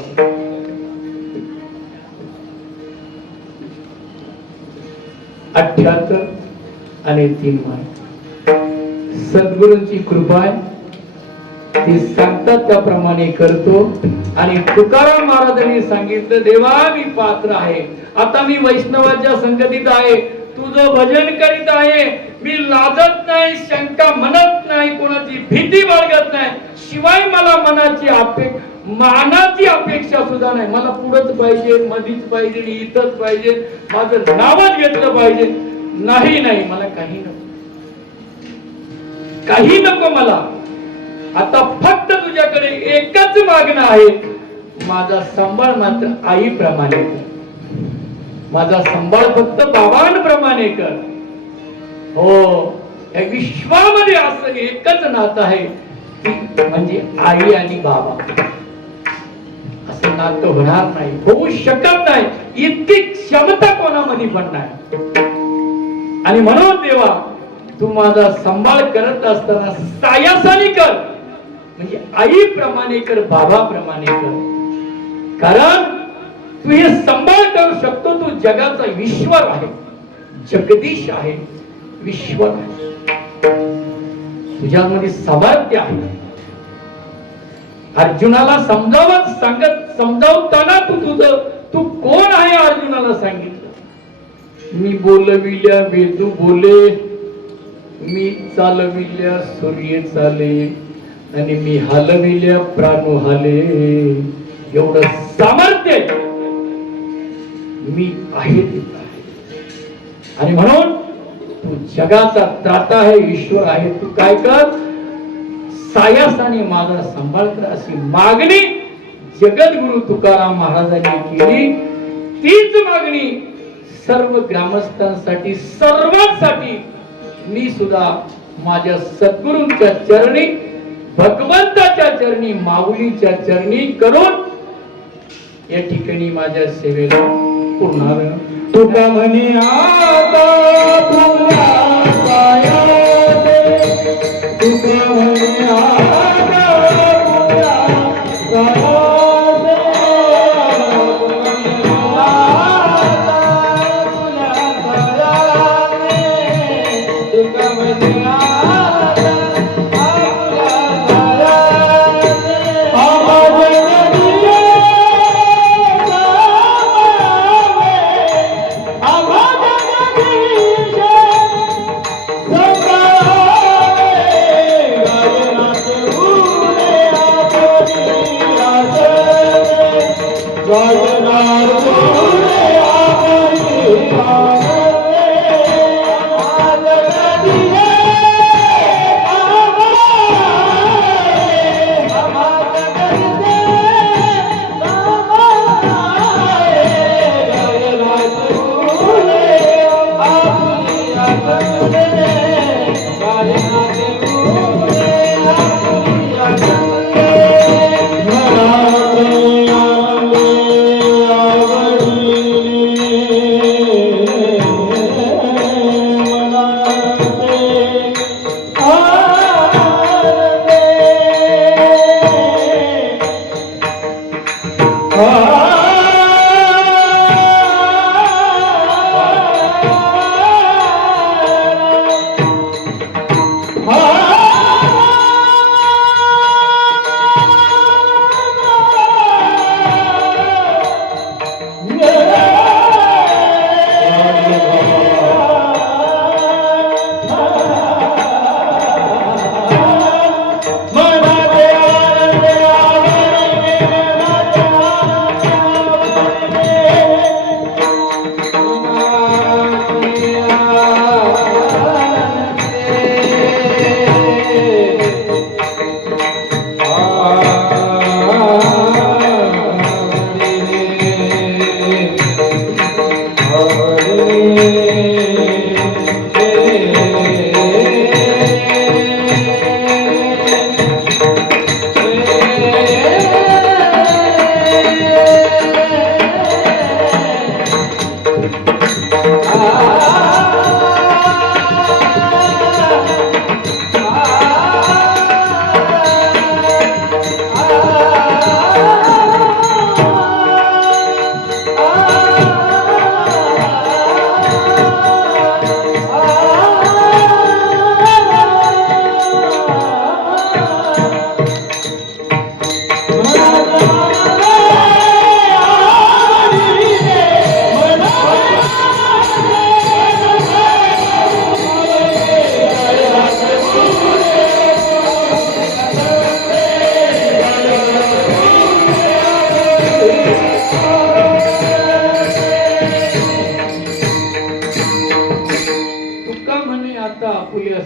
आणि 3 मार्क. सद्गुरूंची कृपा आहे. ते सांगतात त्याप्रमाणे करतो. आणि तुकाराम महाराजांनी सांगितलं, देवा मी पात्र आहे. आता मी वैष्णवाच्या संगतीत आहे, तुझं भजन करीत आहे. मी लाजत नाही, शंका म्हणत नाही, कोणाची भीती बाळगत नाही. शिवाय मला मानाची अपेक्षा सुद्धा नाही. मला पुढंच पाहिजे, मधीच पाहिजे, इथंच पाहिजे, माझं नावच घेतलं पाहिजे. नाही नाही, मला काही नको, काही नको मला. आता फक्त तुझ्याकडे एकच मागणं आहे, माझा सांभाळ मात्र आईप्रमाणे कर. माझा सांभाळ फक्त बाबांप्रमाणे कर. हो, या विश्वामध्ये असं एकच नातं आहे, म्हणजे आई आणि बाबा. असं नातं होणार नाही, होऊ शकत नाही. इतकी क्षमता कोणामध्ये पण नाही. आणि म्हणून देवा, तू माझा सांभाळ करत असताना सायासानी कर, म्हणजे आईप्रमाणे कर, बाबाप्रमाणे कर. कारण तू हे सांभाळ करू शकतो. तू जगाचा ईश्वर आहे, जगदीश आहे, विश्वर आहे. तुझ्यामध्ये सामर्थ्य आहे. अर्जुनाला समजावताना तू कोण आहे अर्जुनाला सांगितलं. मी बोलविल्या वेदू बोले, मी चालविल्या सूर्य चाले, आणि मी हलविल्या प्राणू हाले. एवढं सामर्थ्य मी आहे तिथं आहे. आणि म्हणून तू जगाचा त्राता आहे, ईश्वर आहे. तू काय कर, सायासाने माझा सांभाळ कर, अशी मागणी जगद्गुरु तुकाराम महाराजांनी केली. तीच मागणी सर्व ग्रामस्थांसाठी, सर्वांसाठी मी सुद्धा माझ्या सद्गुरूंच्या चरणी, भगवंताच्या चरणी, माऊलीच्या चरणी करून या ठिकाणी माझ्या सेवेला पूर्ण. तुका म्हणे आता तुला पाया दे, तुका म्हणे आता तुला पाया दे, तुका म्हणे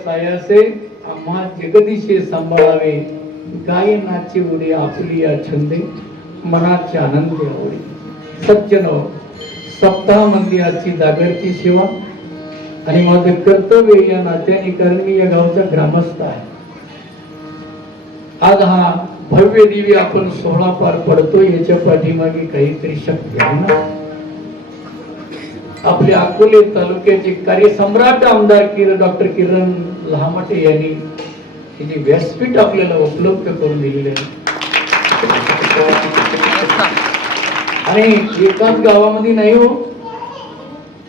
सायासे आम्हा जगदीशे सांभाळावे, गाय नाचे उडे आपुली या छंदे, मनाचे आनंदी आवडे. सज्जन सप्ताह मध्ये आजची जागरची सेवा आणि माझं कर्तव्य या नात्याने, कारण मी या गावचा ग्रामस्थ आहे. आज हा भव्य दिव्य आपण सोहळा पार पडतो, याच्या पाठीमागे काहीतरी शक्ती आहे ना. आपले अकोले तालुक्याचे कार्यसम्राट आमदार डॉक्टर किरण लहामटे यांनी हे जे व्यासपीठ आपल्याला उपलब्ध करून दिलेले आहे. आणि एकाच गावामध्ये नाही हो,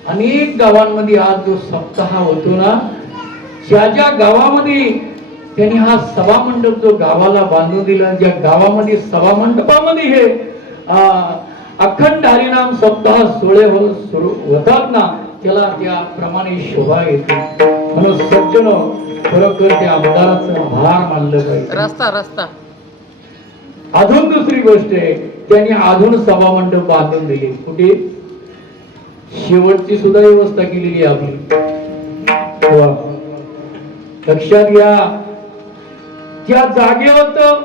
अनेक गावांमध्ये आज जो सप्ताह होतो ना, ज्या ज्या गावामध्ये त्यांनी हा सभा मंडप जो गावाला बांधून दिला, ज्या गावामध्ये सभा मंडपामध्ये हे अखंड हरिनाम सप्ताह सोहळे सुरू होतात ना, त्याला त्याप्रमाणे शोभा येते. म्हणून सज्जन खरोखर त्या आमदाराचा आभार मानलं पाहिजे. रस्ता अजून दुसरी गोष्ट आहे, त्यांनी अजून सभा मंडप बांधून दिले. कुठे? शेवटची सुद्धा व्यवस्था केलेली आहे आपली. लक्षात घ्या, त्या जागेवर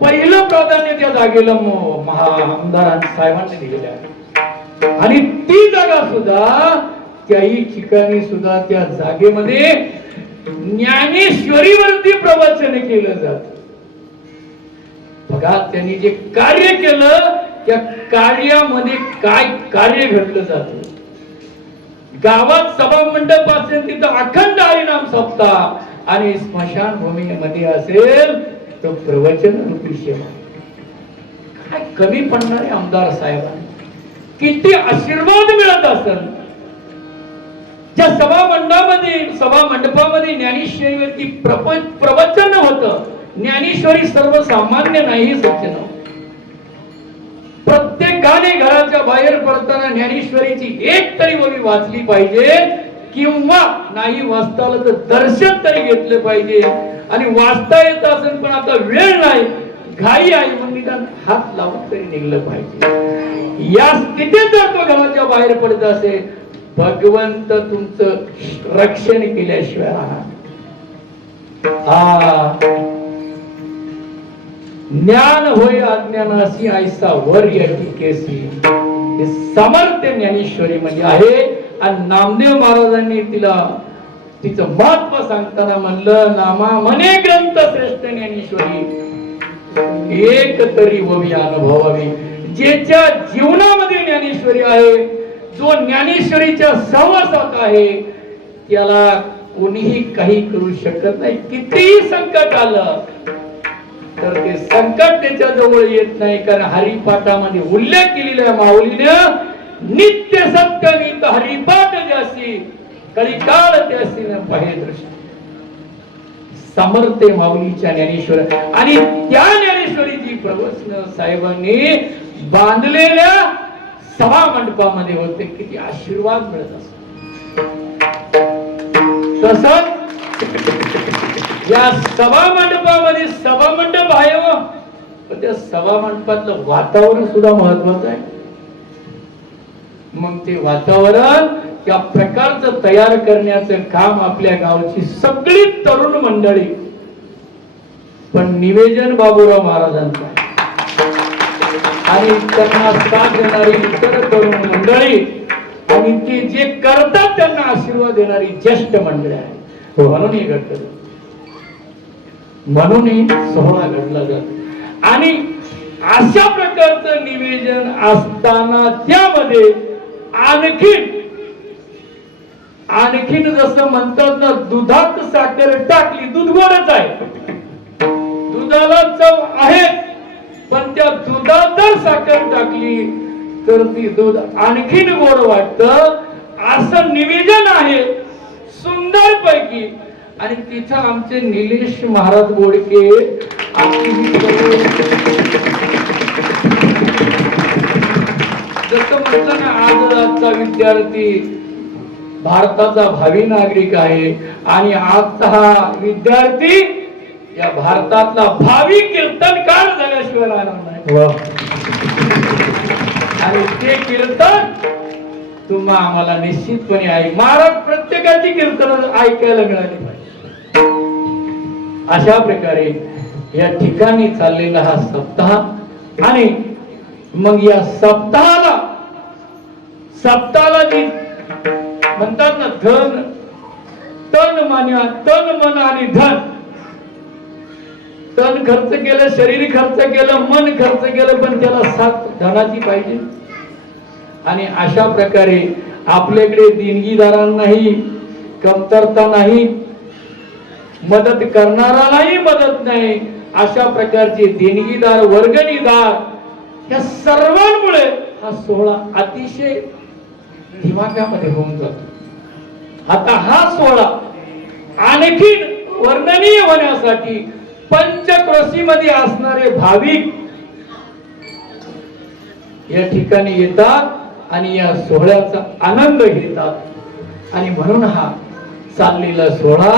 पहिलं प्राधान्य त्या जागेला आमदार साहेबांनी दिलेलं आहे. आणि ती जागा सुद्धा त्याही ठिकाणी सुद्धा त्या जागेमध्ये ज्ञानेश्वरीवरती प्रवचन केलं जात. बघा, त्यांनी जे कार्य केलं त्या कार्यामध्ये काय कार्य घडलं जात. गावात सभा मंडप असेल तिथं अखंड हरिनाम सप्ताह, आणि स्मशानभूमीमध्ये असेल तो प्रवचन रूपी सेवा. काय कमी पडणारे आमदार साहेबांनी किती आशीर्वाद मिळत असेल. ज्या सभा मंडपामध्ये ज्ञानेश्वरीवरती प्रवचन होतं. ज्ञानेश्वरी सर्वसामान्य नाही सज्जन. प्रत्येकाने घराच्या बाहेर पडताना ज्ञानेश्वरीची एक तरी ओवी वाचली पाहिजे, किंवा नाही वाचता आलं तर दर्शन तरी घेतलं पाहिजे. आणि वाचता येत असेल पण आता वेळ नाही, घाई आहे, मग निदान हात लावून तरी निघलं पाहिजे. या स्थितीत जर तो घराच्या बाहेर पडत असेल, भगवंत तुमचं रक्षण केल्याशिवाय राहणार. ज्ञान होय अज्ञानासी ऐसा वर यटी केसी, हे सामर्थ्य ज्ञानेश्वरी म्हणजे आहे. आणि नामदेव महाराजांनी तिचं महत्व सांगताना म्हणलं, नामा म्हणे ग्रंथ श्रेष्ठ ज्ञानेश्वरी, एक तरी ववी अनुभवावी. ज्याच्या जीवनामध्ये ज्ञानेश्वरी आहे, जो ज्ञानेश्वरीच्या सहवासात आहे, त्याला कोणीही काही करू शकत नाही. कितीही संकट आलं तर ते संकट त्याच्या जवळ येत नाही, कारण हरिपाठामध्ये उल्लेख केलेल्या माऊलीनं नित्य सत्यवित हरिपाठ ज्यासी कलिकाळ त्यासी न पाहे दृष्टी. समर्थ माऊलीच्या ज्ञानेश्वर आणि त्या ज्ञानेश्वरीची प्रवचन साहेबांनी बांधलेल्या सभा मंडपामध्ये होते. किती आशीर्वाद मिळत असतो. तसंच या सभा मंडपामध्ये सभा मंडप आहे हो, पण त्या सभा मंडपातलं वातावरण सुद्धा महत्वाचं आहे. मग ते वातावरण त्या प्रकारचं तयार करण्याचं काम आपल्या गावची सगळी तरुण मंडळी, पण निवेदन बाबूराव महाराजांचं आहे. आणि त्यांना साथ देणारी इतर तरुण मंडळी आणि ते जे करतात त्यांना आशीर्वाद देणारी ज्येष्ठ मंडळी आहे. म्हणून हे घडतं, म्हणून ही सोहळा घडला जातो. आणि अशा प्रकारचं निवेदन असताना त्यामध्ये आणखीन जसं म्हणतात ना, दुधात साखर टाकली, दूध गोडच आहे, दुधाला चव आहे, पण त्या दुधात जर साखर टाकली तर ती दूध आणखीन गोड वाटतं. असं निवेदन आहे सुंदर पैकी. आणि तिथं आमचे निलेश महाराज बोडके जसं म्हटलं ना, आजचा विद्यार्थी भारताचा भावी नागरिक आहे आणि आजचा हा विद्यार्थी या भारतातला भावी कीर्तनकार झाल्याशिवाय राहणार नाही. आणि ते कीर्तन तुम्हा आम्हाला निश्चितपणे आहे. महाराज प्रत्येकाची कीर्तन ऐकायला मिळाली पाहिजे. अशा प्रकारे या ठिकाणी चाललेला हा सप्ताह. आणि मग या सप्ताहाला जी म्हणतात ना, तन मन आणि धन. तन खर्च केलं, शरीर खर्च केलं, मन खर्च केलं, पण त्याला साथ धनाची पाहिजे. आणि अशा प्रकारे आपल्याकडे देणगीदारांनाही कमतरता नाही, मदत करणारालाही मदत नाही. अशा प्रकारचे देणगीदार, वर्गणीदार या सर्वांमुळे हा सोहळा अतिशय दिमागामध्ये होऊन जातो. आता हा सोहळा आणखीन वर्णनीय होण्यासाठी पंचक्रोशीमध्ये असणारे भाविक या ठिकाणी येतात आणि या सोहळ्याचा आनंद घेतात. आणि म्हणून हा चाललेला सोहळा,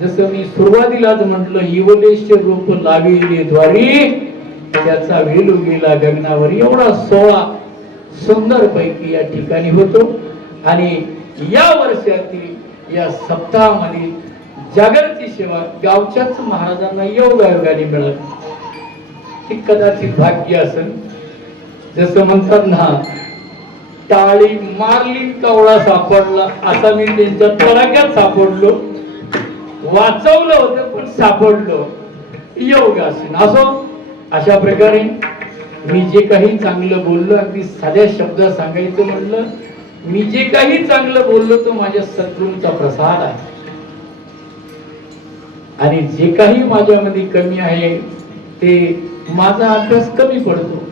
जसं मी सुरुवातीलाच म्हटलं, इवलेश रूप लाविले द्वारी त्याचा वेलू गेला गगनावर. एवढा सोहळा सुंदर पैकी या ठिकाणी होतो. आणि या वर्षातील या सप्ताहामध्ये जागरची सेवा गावच्याच महाराजांना योगायोगाने मिळाली. हे कदाचित भाग्य असेल. जसं म्हणतात ना, टाळी मारली कावळा सापडला, आता मी त्यांच्या तडाख्यात सापडलो. वाचवलं होतं पण सापडलो. योग असेल असो. अशा प्रकारे मी जे काही चांगलं बोललो, अगदी साध्या शब्दात सांगायचं म्हणलं, मी जे काही चांगलं बोललो तो माझ्या सद्गुरूंचा प्रसाद आहे. आणि जे काही माझ्यामध्ये कमी आहे ते माझा अभ्यास कमी पडतो.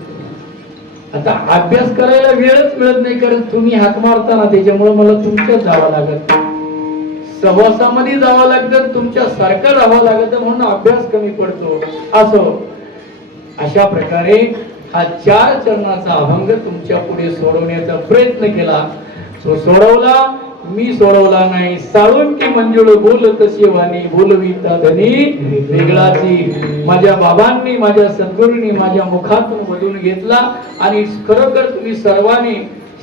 आता अभ्यास करायला वेळच मिळत नाही, कारण तुम्ही हात मारताना त्याच्यामुळे मला तुमच्याच जावं लागत, सहवासामध्ये जावं लागतं, तुमच्या सारखं राहावं लागतं, म्हणून अभ्यास कमी पडतो. असो. अशा प्रकारे हा 4 चरणाचा अभंग तुमच्या पुढे सोडवण्याचा प्रयत्न केला. तो सोडवला, मी सोडवला नाही. साळुंकी मंजुळ बोलत शिवानी बोलविता धनी वेगळाची. माझ्या बाबांनी, माझ्या सद्गुरूंनी माझ्या मुखातून वधून घेतला. आणि खरोखर तुम्ही सर्वांनी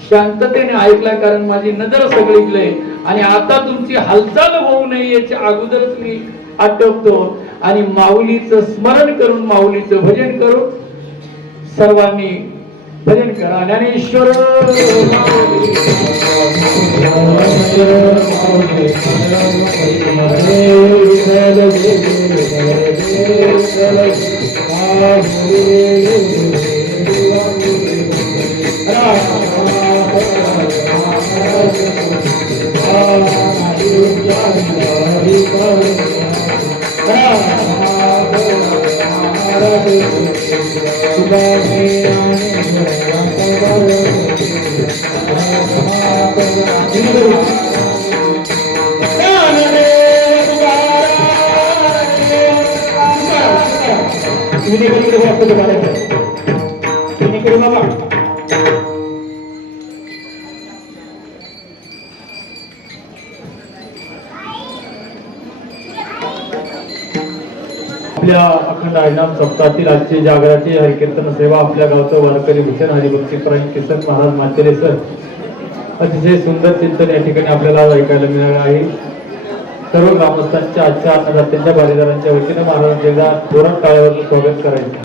शांततेने ऐकला, कारण माझी नजर सगळीकडे. आणि आता तुमची हालचाल होऊ नये याच्या अगोदरच मी आटोपतो. आणि माऊलीचं स्मरण करून, माऊलीचं भजन करून सर्वांनी भजन करा. ज्ञानेश्वर आपल्या अखंड हरिनाम सप्ताहातील आजची जागराची हरिकीर्तन सेवा आपल्या गावचं वारकरी भूषण हरिभक्ती परायण किसन महाराज मातेरे सर अतिशय सुंदर चिंतन या ठिकाणी आपल्याला ऐकायला मिळालं आहे. सर्व ग्रामस्थांच्या आजच्या अन्नदात्यांच्या भागीदारांच्या वतीने महाराजांच्या जोरात टाळ्यावर स्वागत करायचं.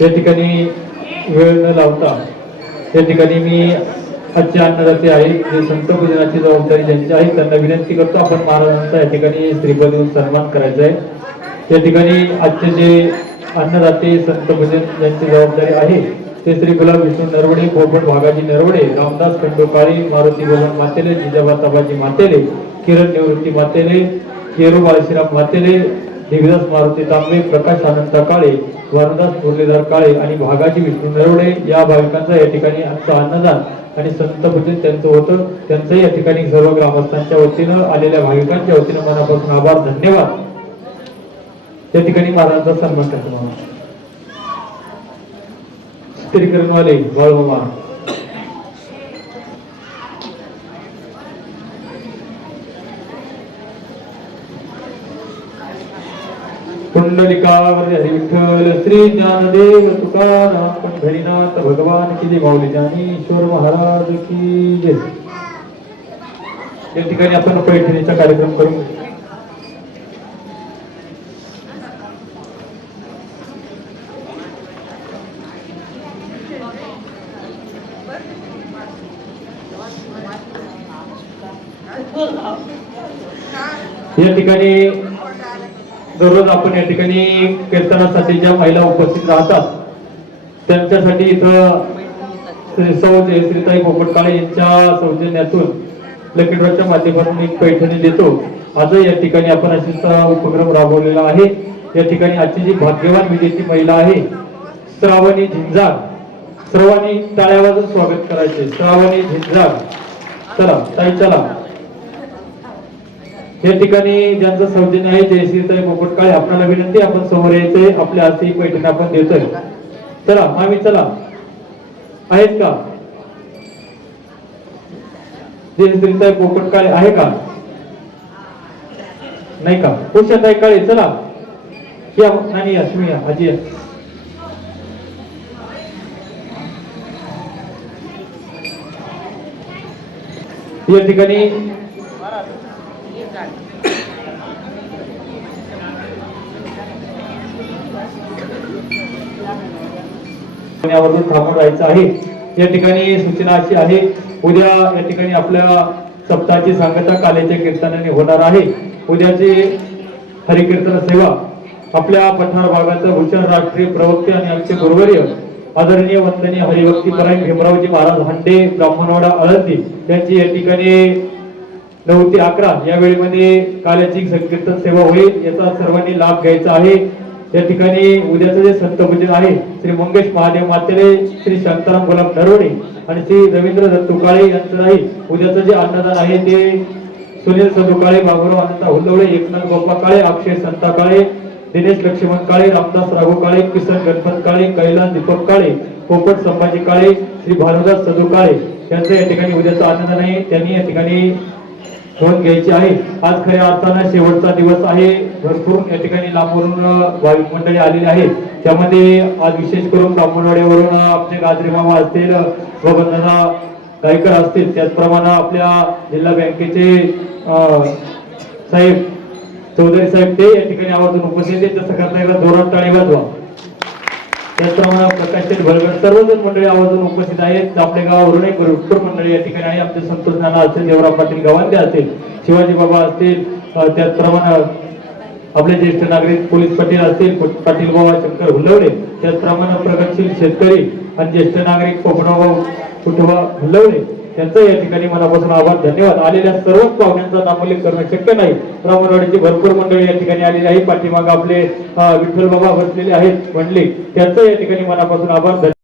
या ठिकाणी वेळ न लावता या ठिकाणी मी आजचे अन्नदाते आहेत जे संत पूजनाची जबाबदारी ज्यांची आहे त्यांना विनंती करतो आपण महाराजांचा या ठिकाणी श्रीपद देऊन सन्मान करायचा आहे. या ठिकाणी आजचे जे अन्नदाते संत पूजन ज्यांची जबाबदारी आहे ते श्री गुलाब विष्णू नरवडे, पोपट भागाजी नरवडे, रामदास खंडोकाळी, मारुती भवन मातेले, जिजाबा ताबाजी मातेले, किरण निवृत्ती मातेले, केरू बाळशीराम मातेले, दिग्दास मारुती तांबे, प्रकाश आनंद काळे, वारदास मुरलीधर काळे आणि भागाजी विष्णू नरवडे या भाविकांचा या ठिकाणी आजचा अन्नदान आणि संत पूजन त्यांचं होतं. त्यांचंही या ठिकाणी सर्व ग्रामस्थांच्या वतीनं आलेल्या भाविकांच्या वतीनं मनापासून आभार, धन्यवाद. या ठिकाणी महाराजांचा सन्मान करतो. स्त्रीकरणवाले बाळमामा कुंडलिकावर हरी विठ्ठल श्री ज्ञानदेव तुकाराम पंढरीनाथ भगवान की जय. माऊली ज्ञानेश्वर महाराज की जय. या ठिकाणी आपण पैठणीचा कार्यक्रम करू. या ठिकाणी दररोज आपण या ठिकाणी कीर्तनासाठी ज्या महिला उपस्थित राहतात त्यांच्यासाठी इथं श्रीताई पोपटकाळे यांच्या सौजन्यातून लकीड्रॉच्या माध्यमातून एक पैठणी देतो. आजही या ठिकाणी आपण अशीच उपक्रम राबवलेला आहे. या ठिकाणी आजची जी भाग्यवान विजेती महिला आहे श्रावणी झिंजार, सर्वांनी टाळ्या वाजवून स्वागत करायचे. श्रावणी झिंजार, चला ताई चला. या ठिकाणी ज्यांचं सौजन्य आहे जयश्रीताई पोपटकाळे, आपल्याला विनंती आपण समोर यायचंय. आपल्या हाती पैठणी आपण देतोय. चला मामी चला. आहेत का जयश्रीताई पोपटकाळे? आहे का? नाही का? उषाताई काळे चला या. नानी या, तुम्ही या, आजी या. या ठिकाणी यावरून थांबून राहायचं आहे. या ठिकाणी सूचना अशी आहे, उद्या या ठिकाणी आपल्या सप्ताहाची सांगता काल्याच्या कीर्तनाने होणार आहे. उद्याची हरिकीर्तन सेवा आपल्या पठार भागाचा भूषण राष्ट्रीय प्रवक्ते आणि आमचे गुरुवर्य आदरणीय वंदनीय हरिभक्ती परायण भीमरावजी महाराज हांडे ब्राह्मणवाडा आळंदी यांची या ठिकाणी 9 ते 11 या वेळेमध्ये काल्याची संकीर्तन सेवा होईल. याचा सर्वांनी लाभ घ्यायचा आहे. या ठिकाणी उद्याचं जे संत पूजन आहे श्री मंगेश महादेव मातेले, श्री शांताराम गुलाब नरवडे आणि श्री रवींद्र दत्तुकाळे यांचं राहील. उद्याचं जे अन्नदान आहे ते सुनील सदुकाळे, बाबुराव अनंता हुल्लवडे, एकनाथ गोपा काळे, अक्षय संता काळे, दिनेश लक्ष्मण काळे, रामदास राघू काळे, किसन गणपत काळे, कैलास दीपक काळे, पोपट संभाजी काळे, श्री भानुदास सदू काळे यांचं या ठिकाणी उद्याचं अन्नदान आहे. त्यांनी या ठिकाणी नोंद घ्यायची आहे. आज खऱ्या अर्थानं शेवटचा दिवस आहे. भरपूर या ठिकाणी लांबून भाविक मंडळी आलेली आहेत. त्यामध्ये आज विशेष करून ब्राह्मणवाड्यावरून आपले गाजरे मामा असतील, बबनदादा गायकर असतील, त्याचप्रमाणे आपल्या जिल्हा बँकेचे साहेब चौधरी साहेब ते या ठिकाणी आवर्जून उपस्थित आहेत. जसं करता एकदा जोरात टाळी वाजवा. त्याचप्रमाणे प्रकाश भलगड सर्वजण मंडळी आवर्जून उपस्थित आहेत. आपल्या गावावरून एक भरपूर मंडळी या ठिकाणी आहे. आमचे संतोष नाना असेल, देवराव पाटील गवांदे असेल, शिवाजी बाबा असतील, त्याचप्रमाणे आपले ज्येष्ठ नागरिक पोलीस पाटील असतील, पाटील बाबा शंकर हुल्लवडे, त्याचप्रमाणे प्रगतशील शेतकरी आणि ज्येष्ठ नागरिक पोपटराव कुटुंबा हुल्लवडे त्यांचं या ठिकाणी मनापासून आभार, धन्यवाद. आलेल्या सर्वच पाहुण्यांचा नामोल्लेख करणं शक्य नाही. ब्राह्मणवाडीची भरपूर मंडळी या ठिकाणी आलेली आहे. पाठीमागे आपले विठ्ठल बाबा बसलेले आहेत मंडळी, त्यांचं या ठिकाणी मनापासून आभार.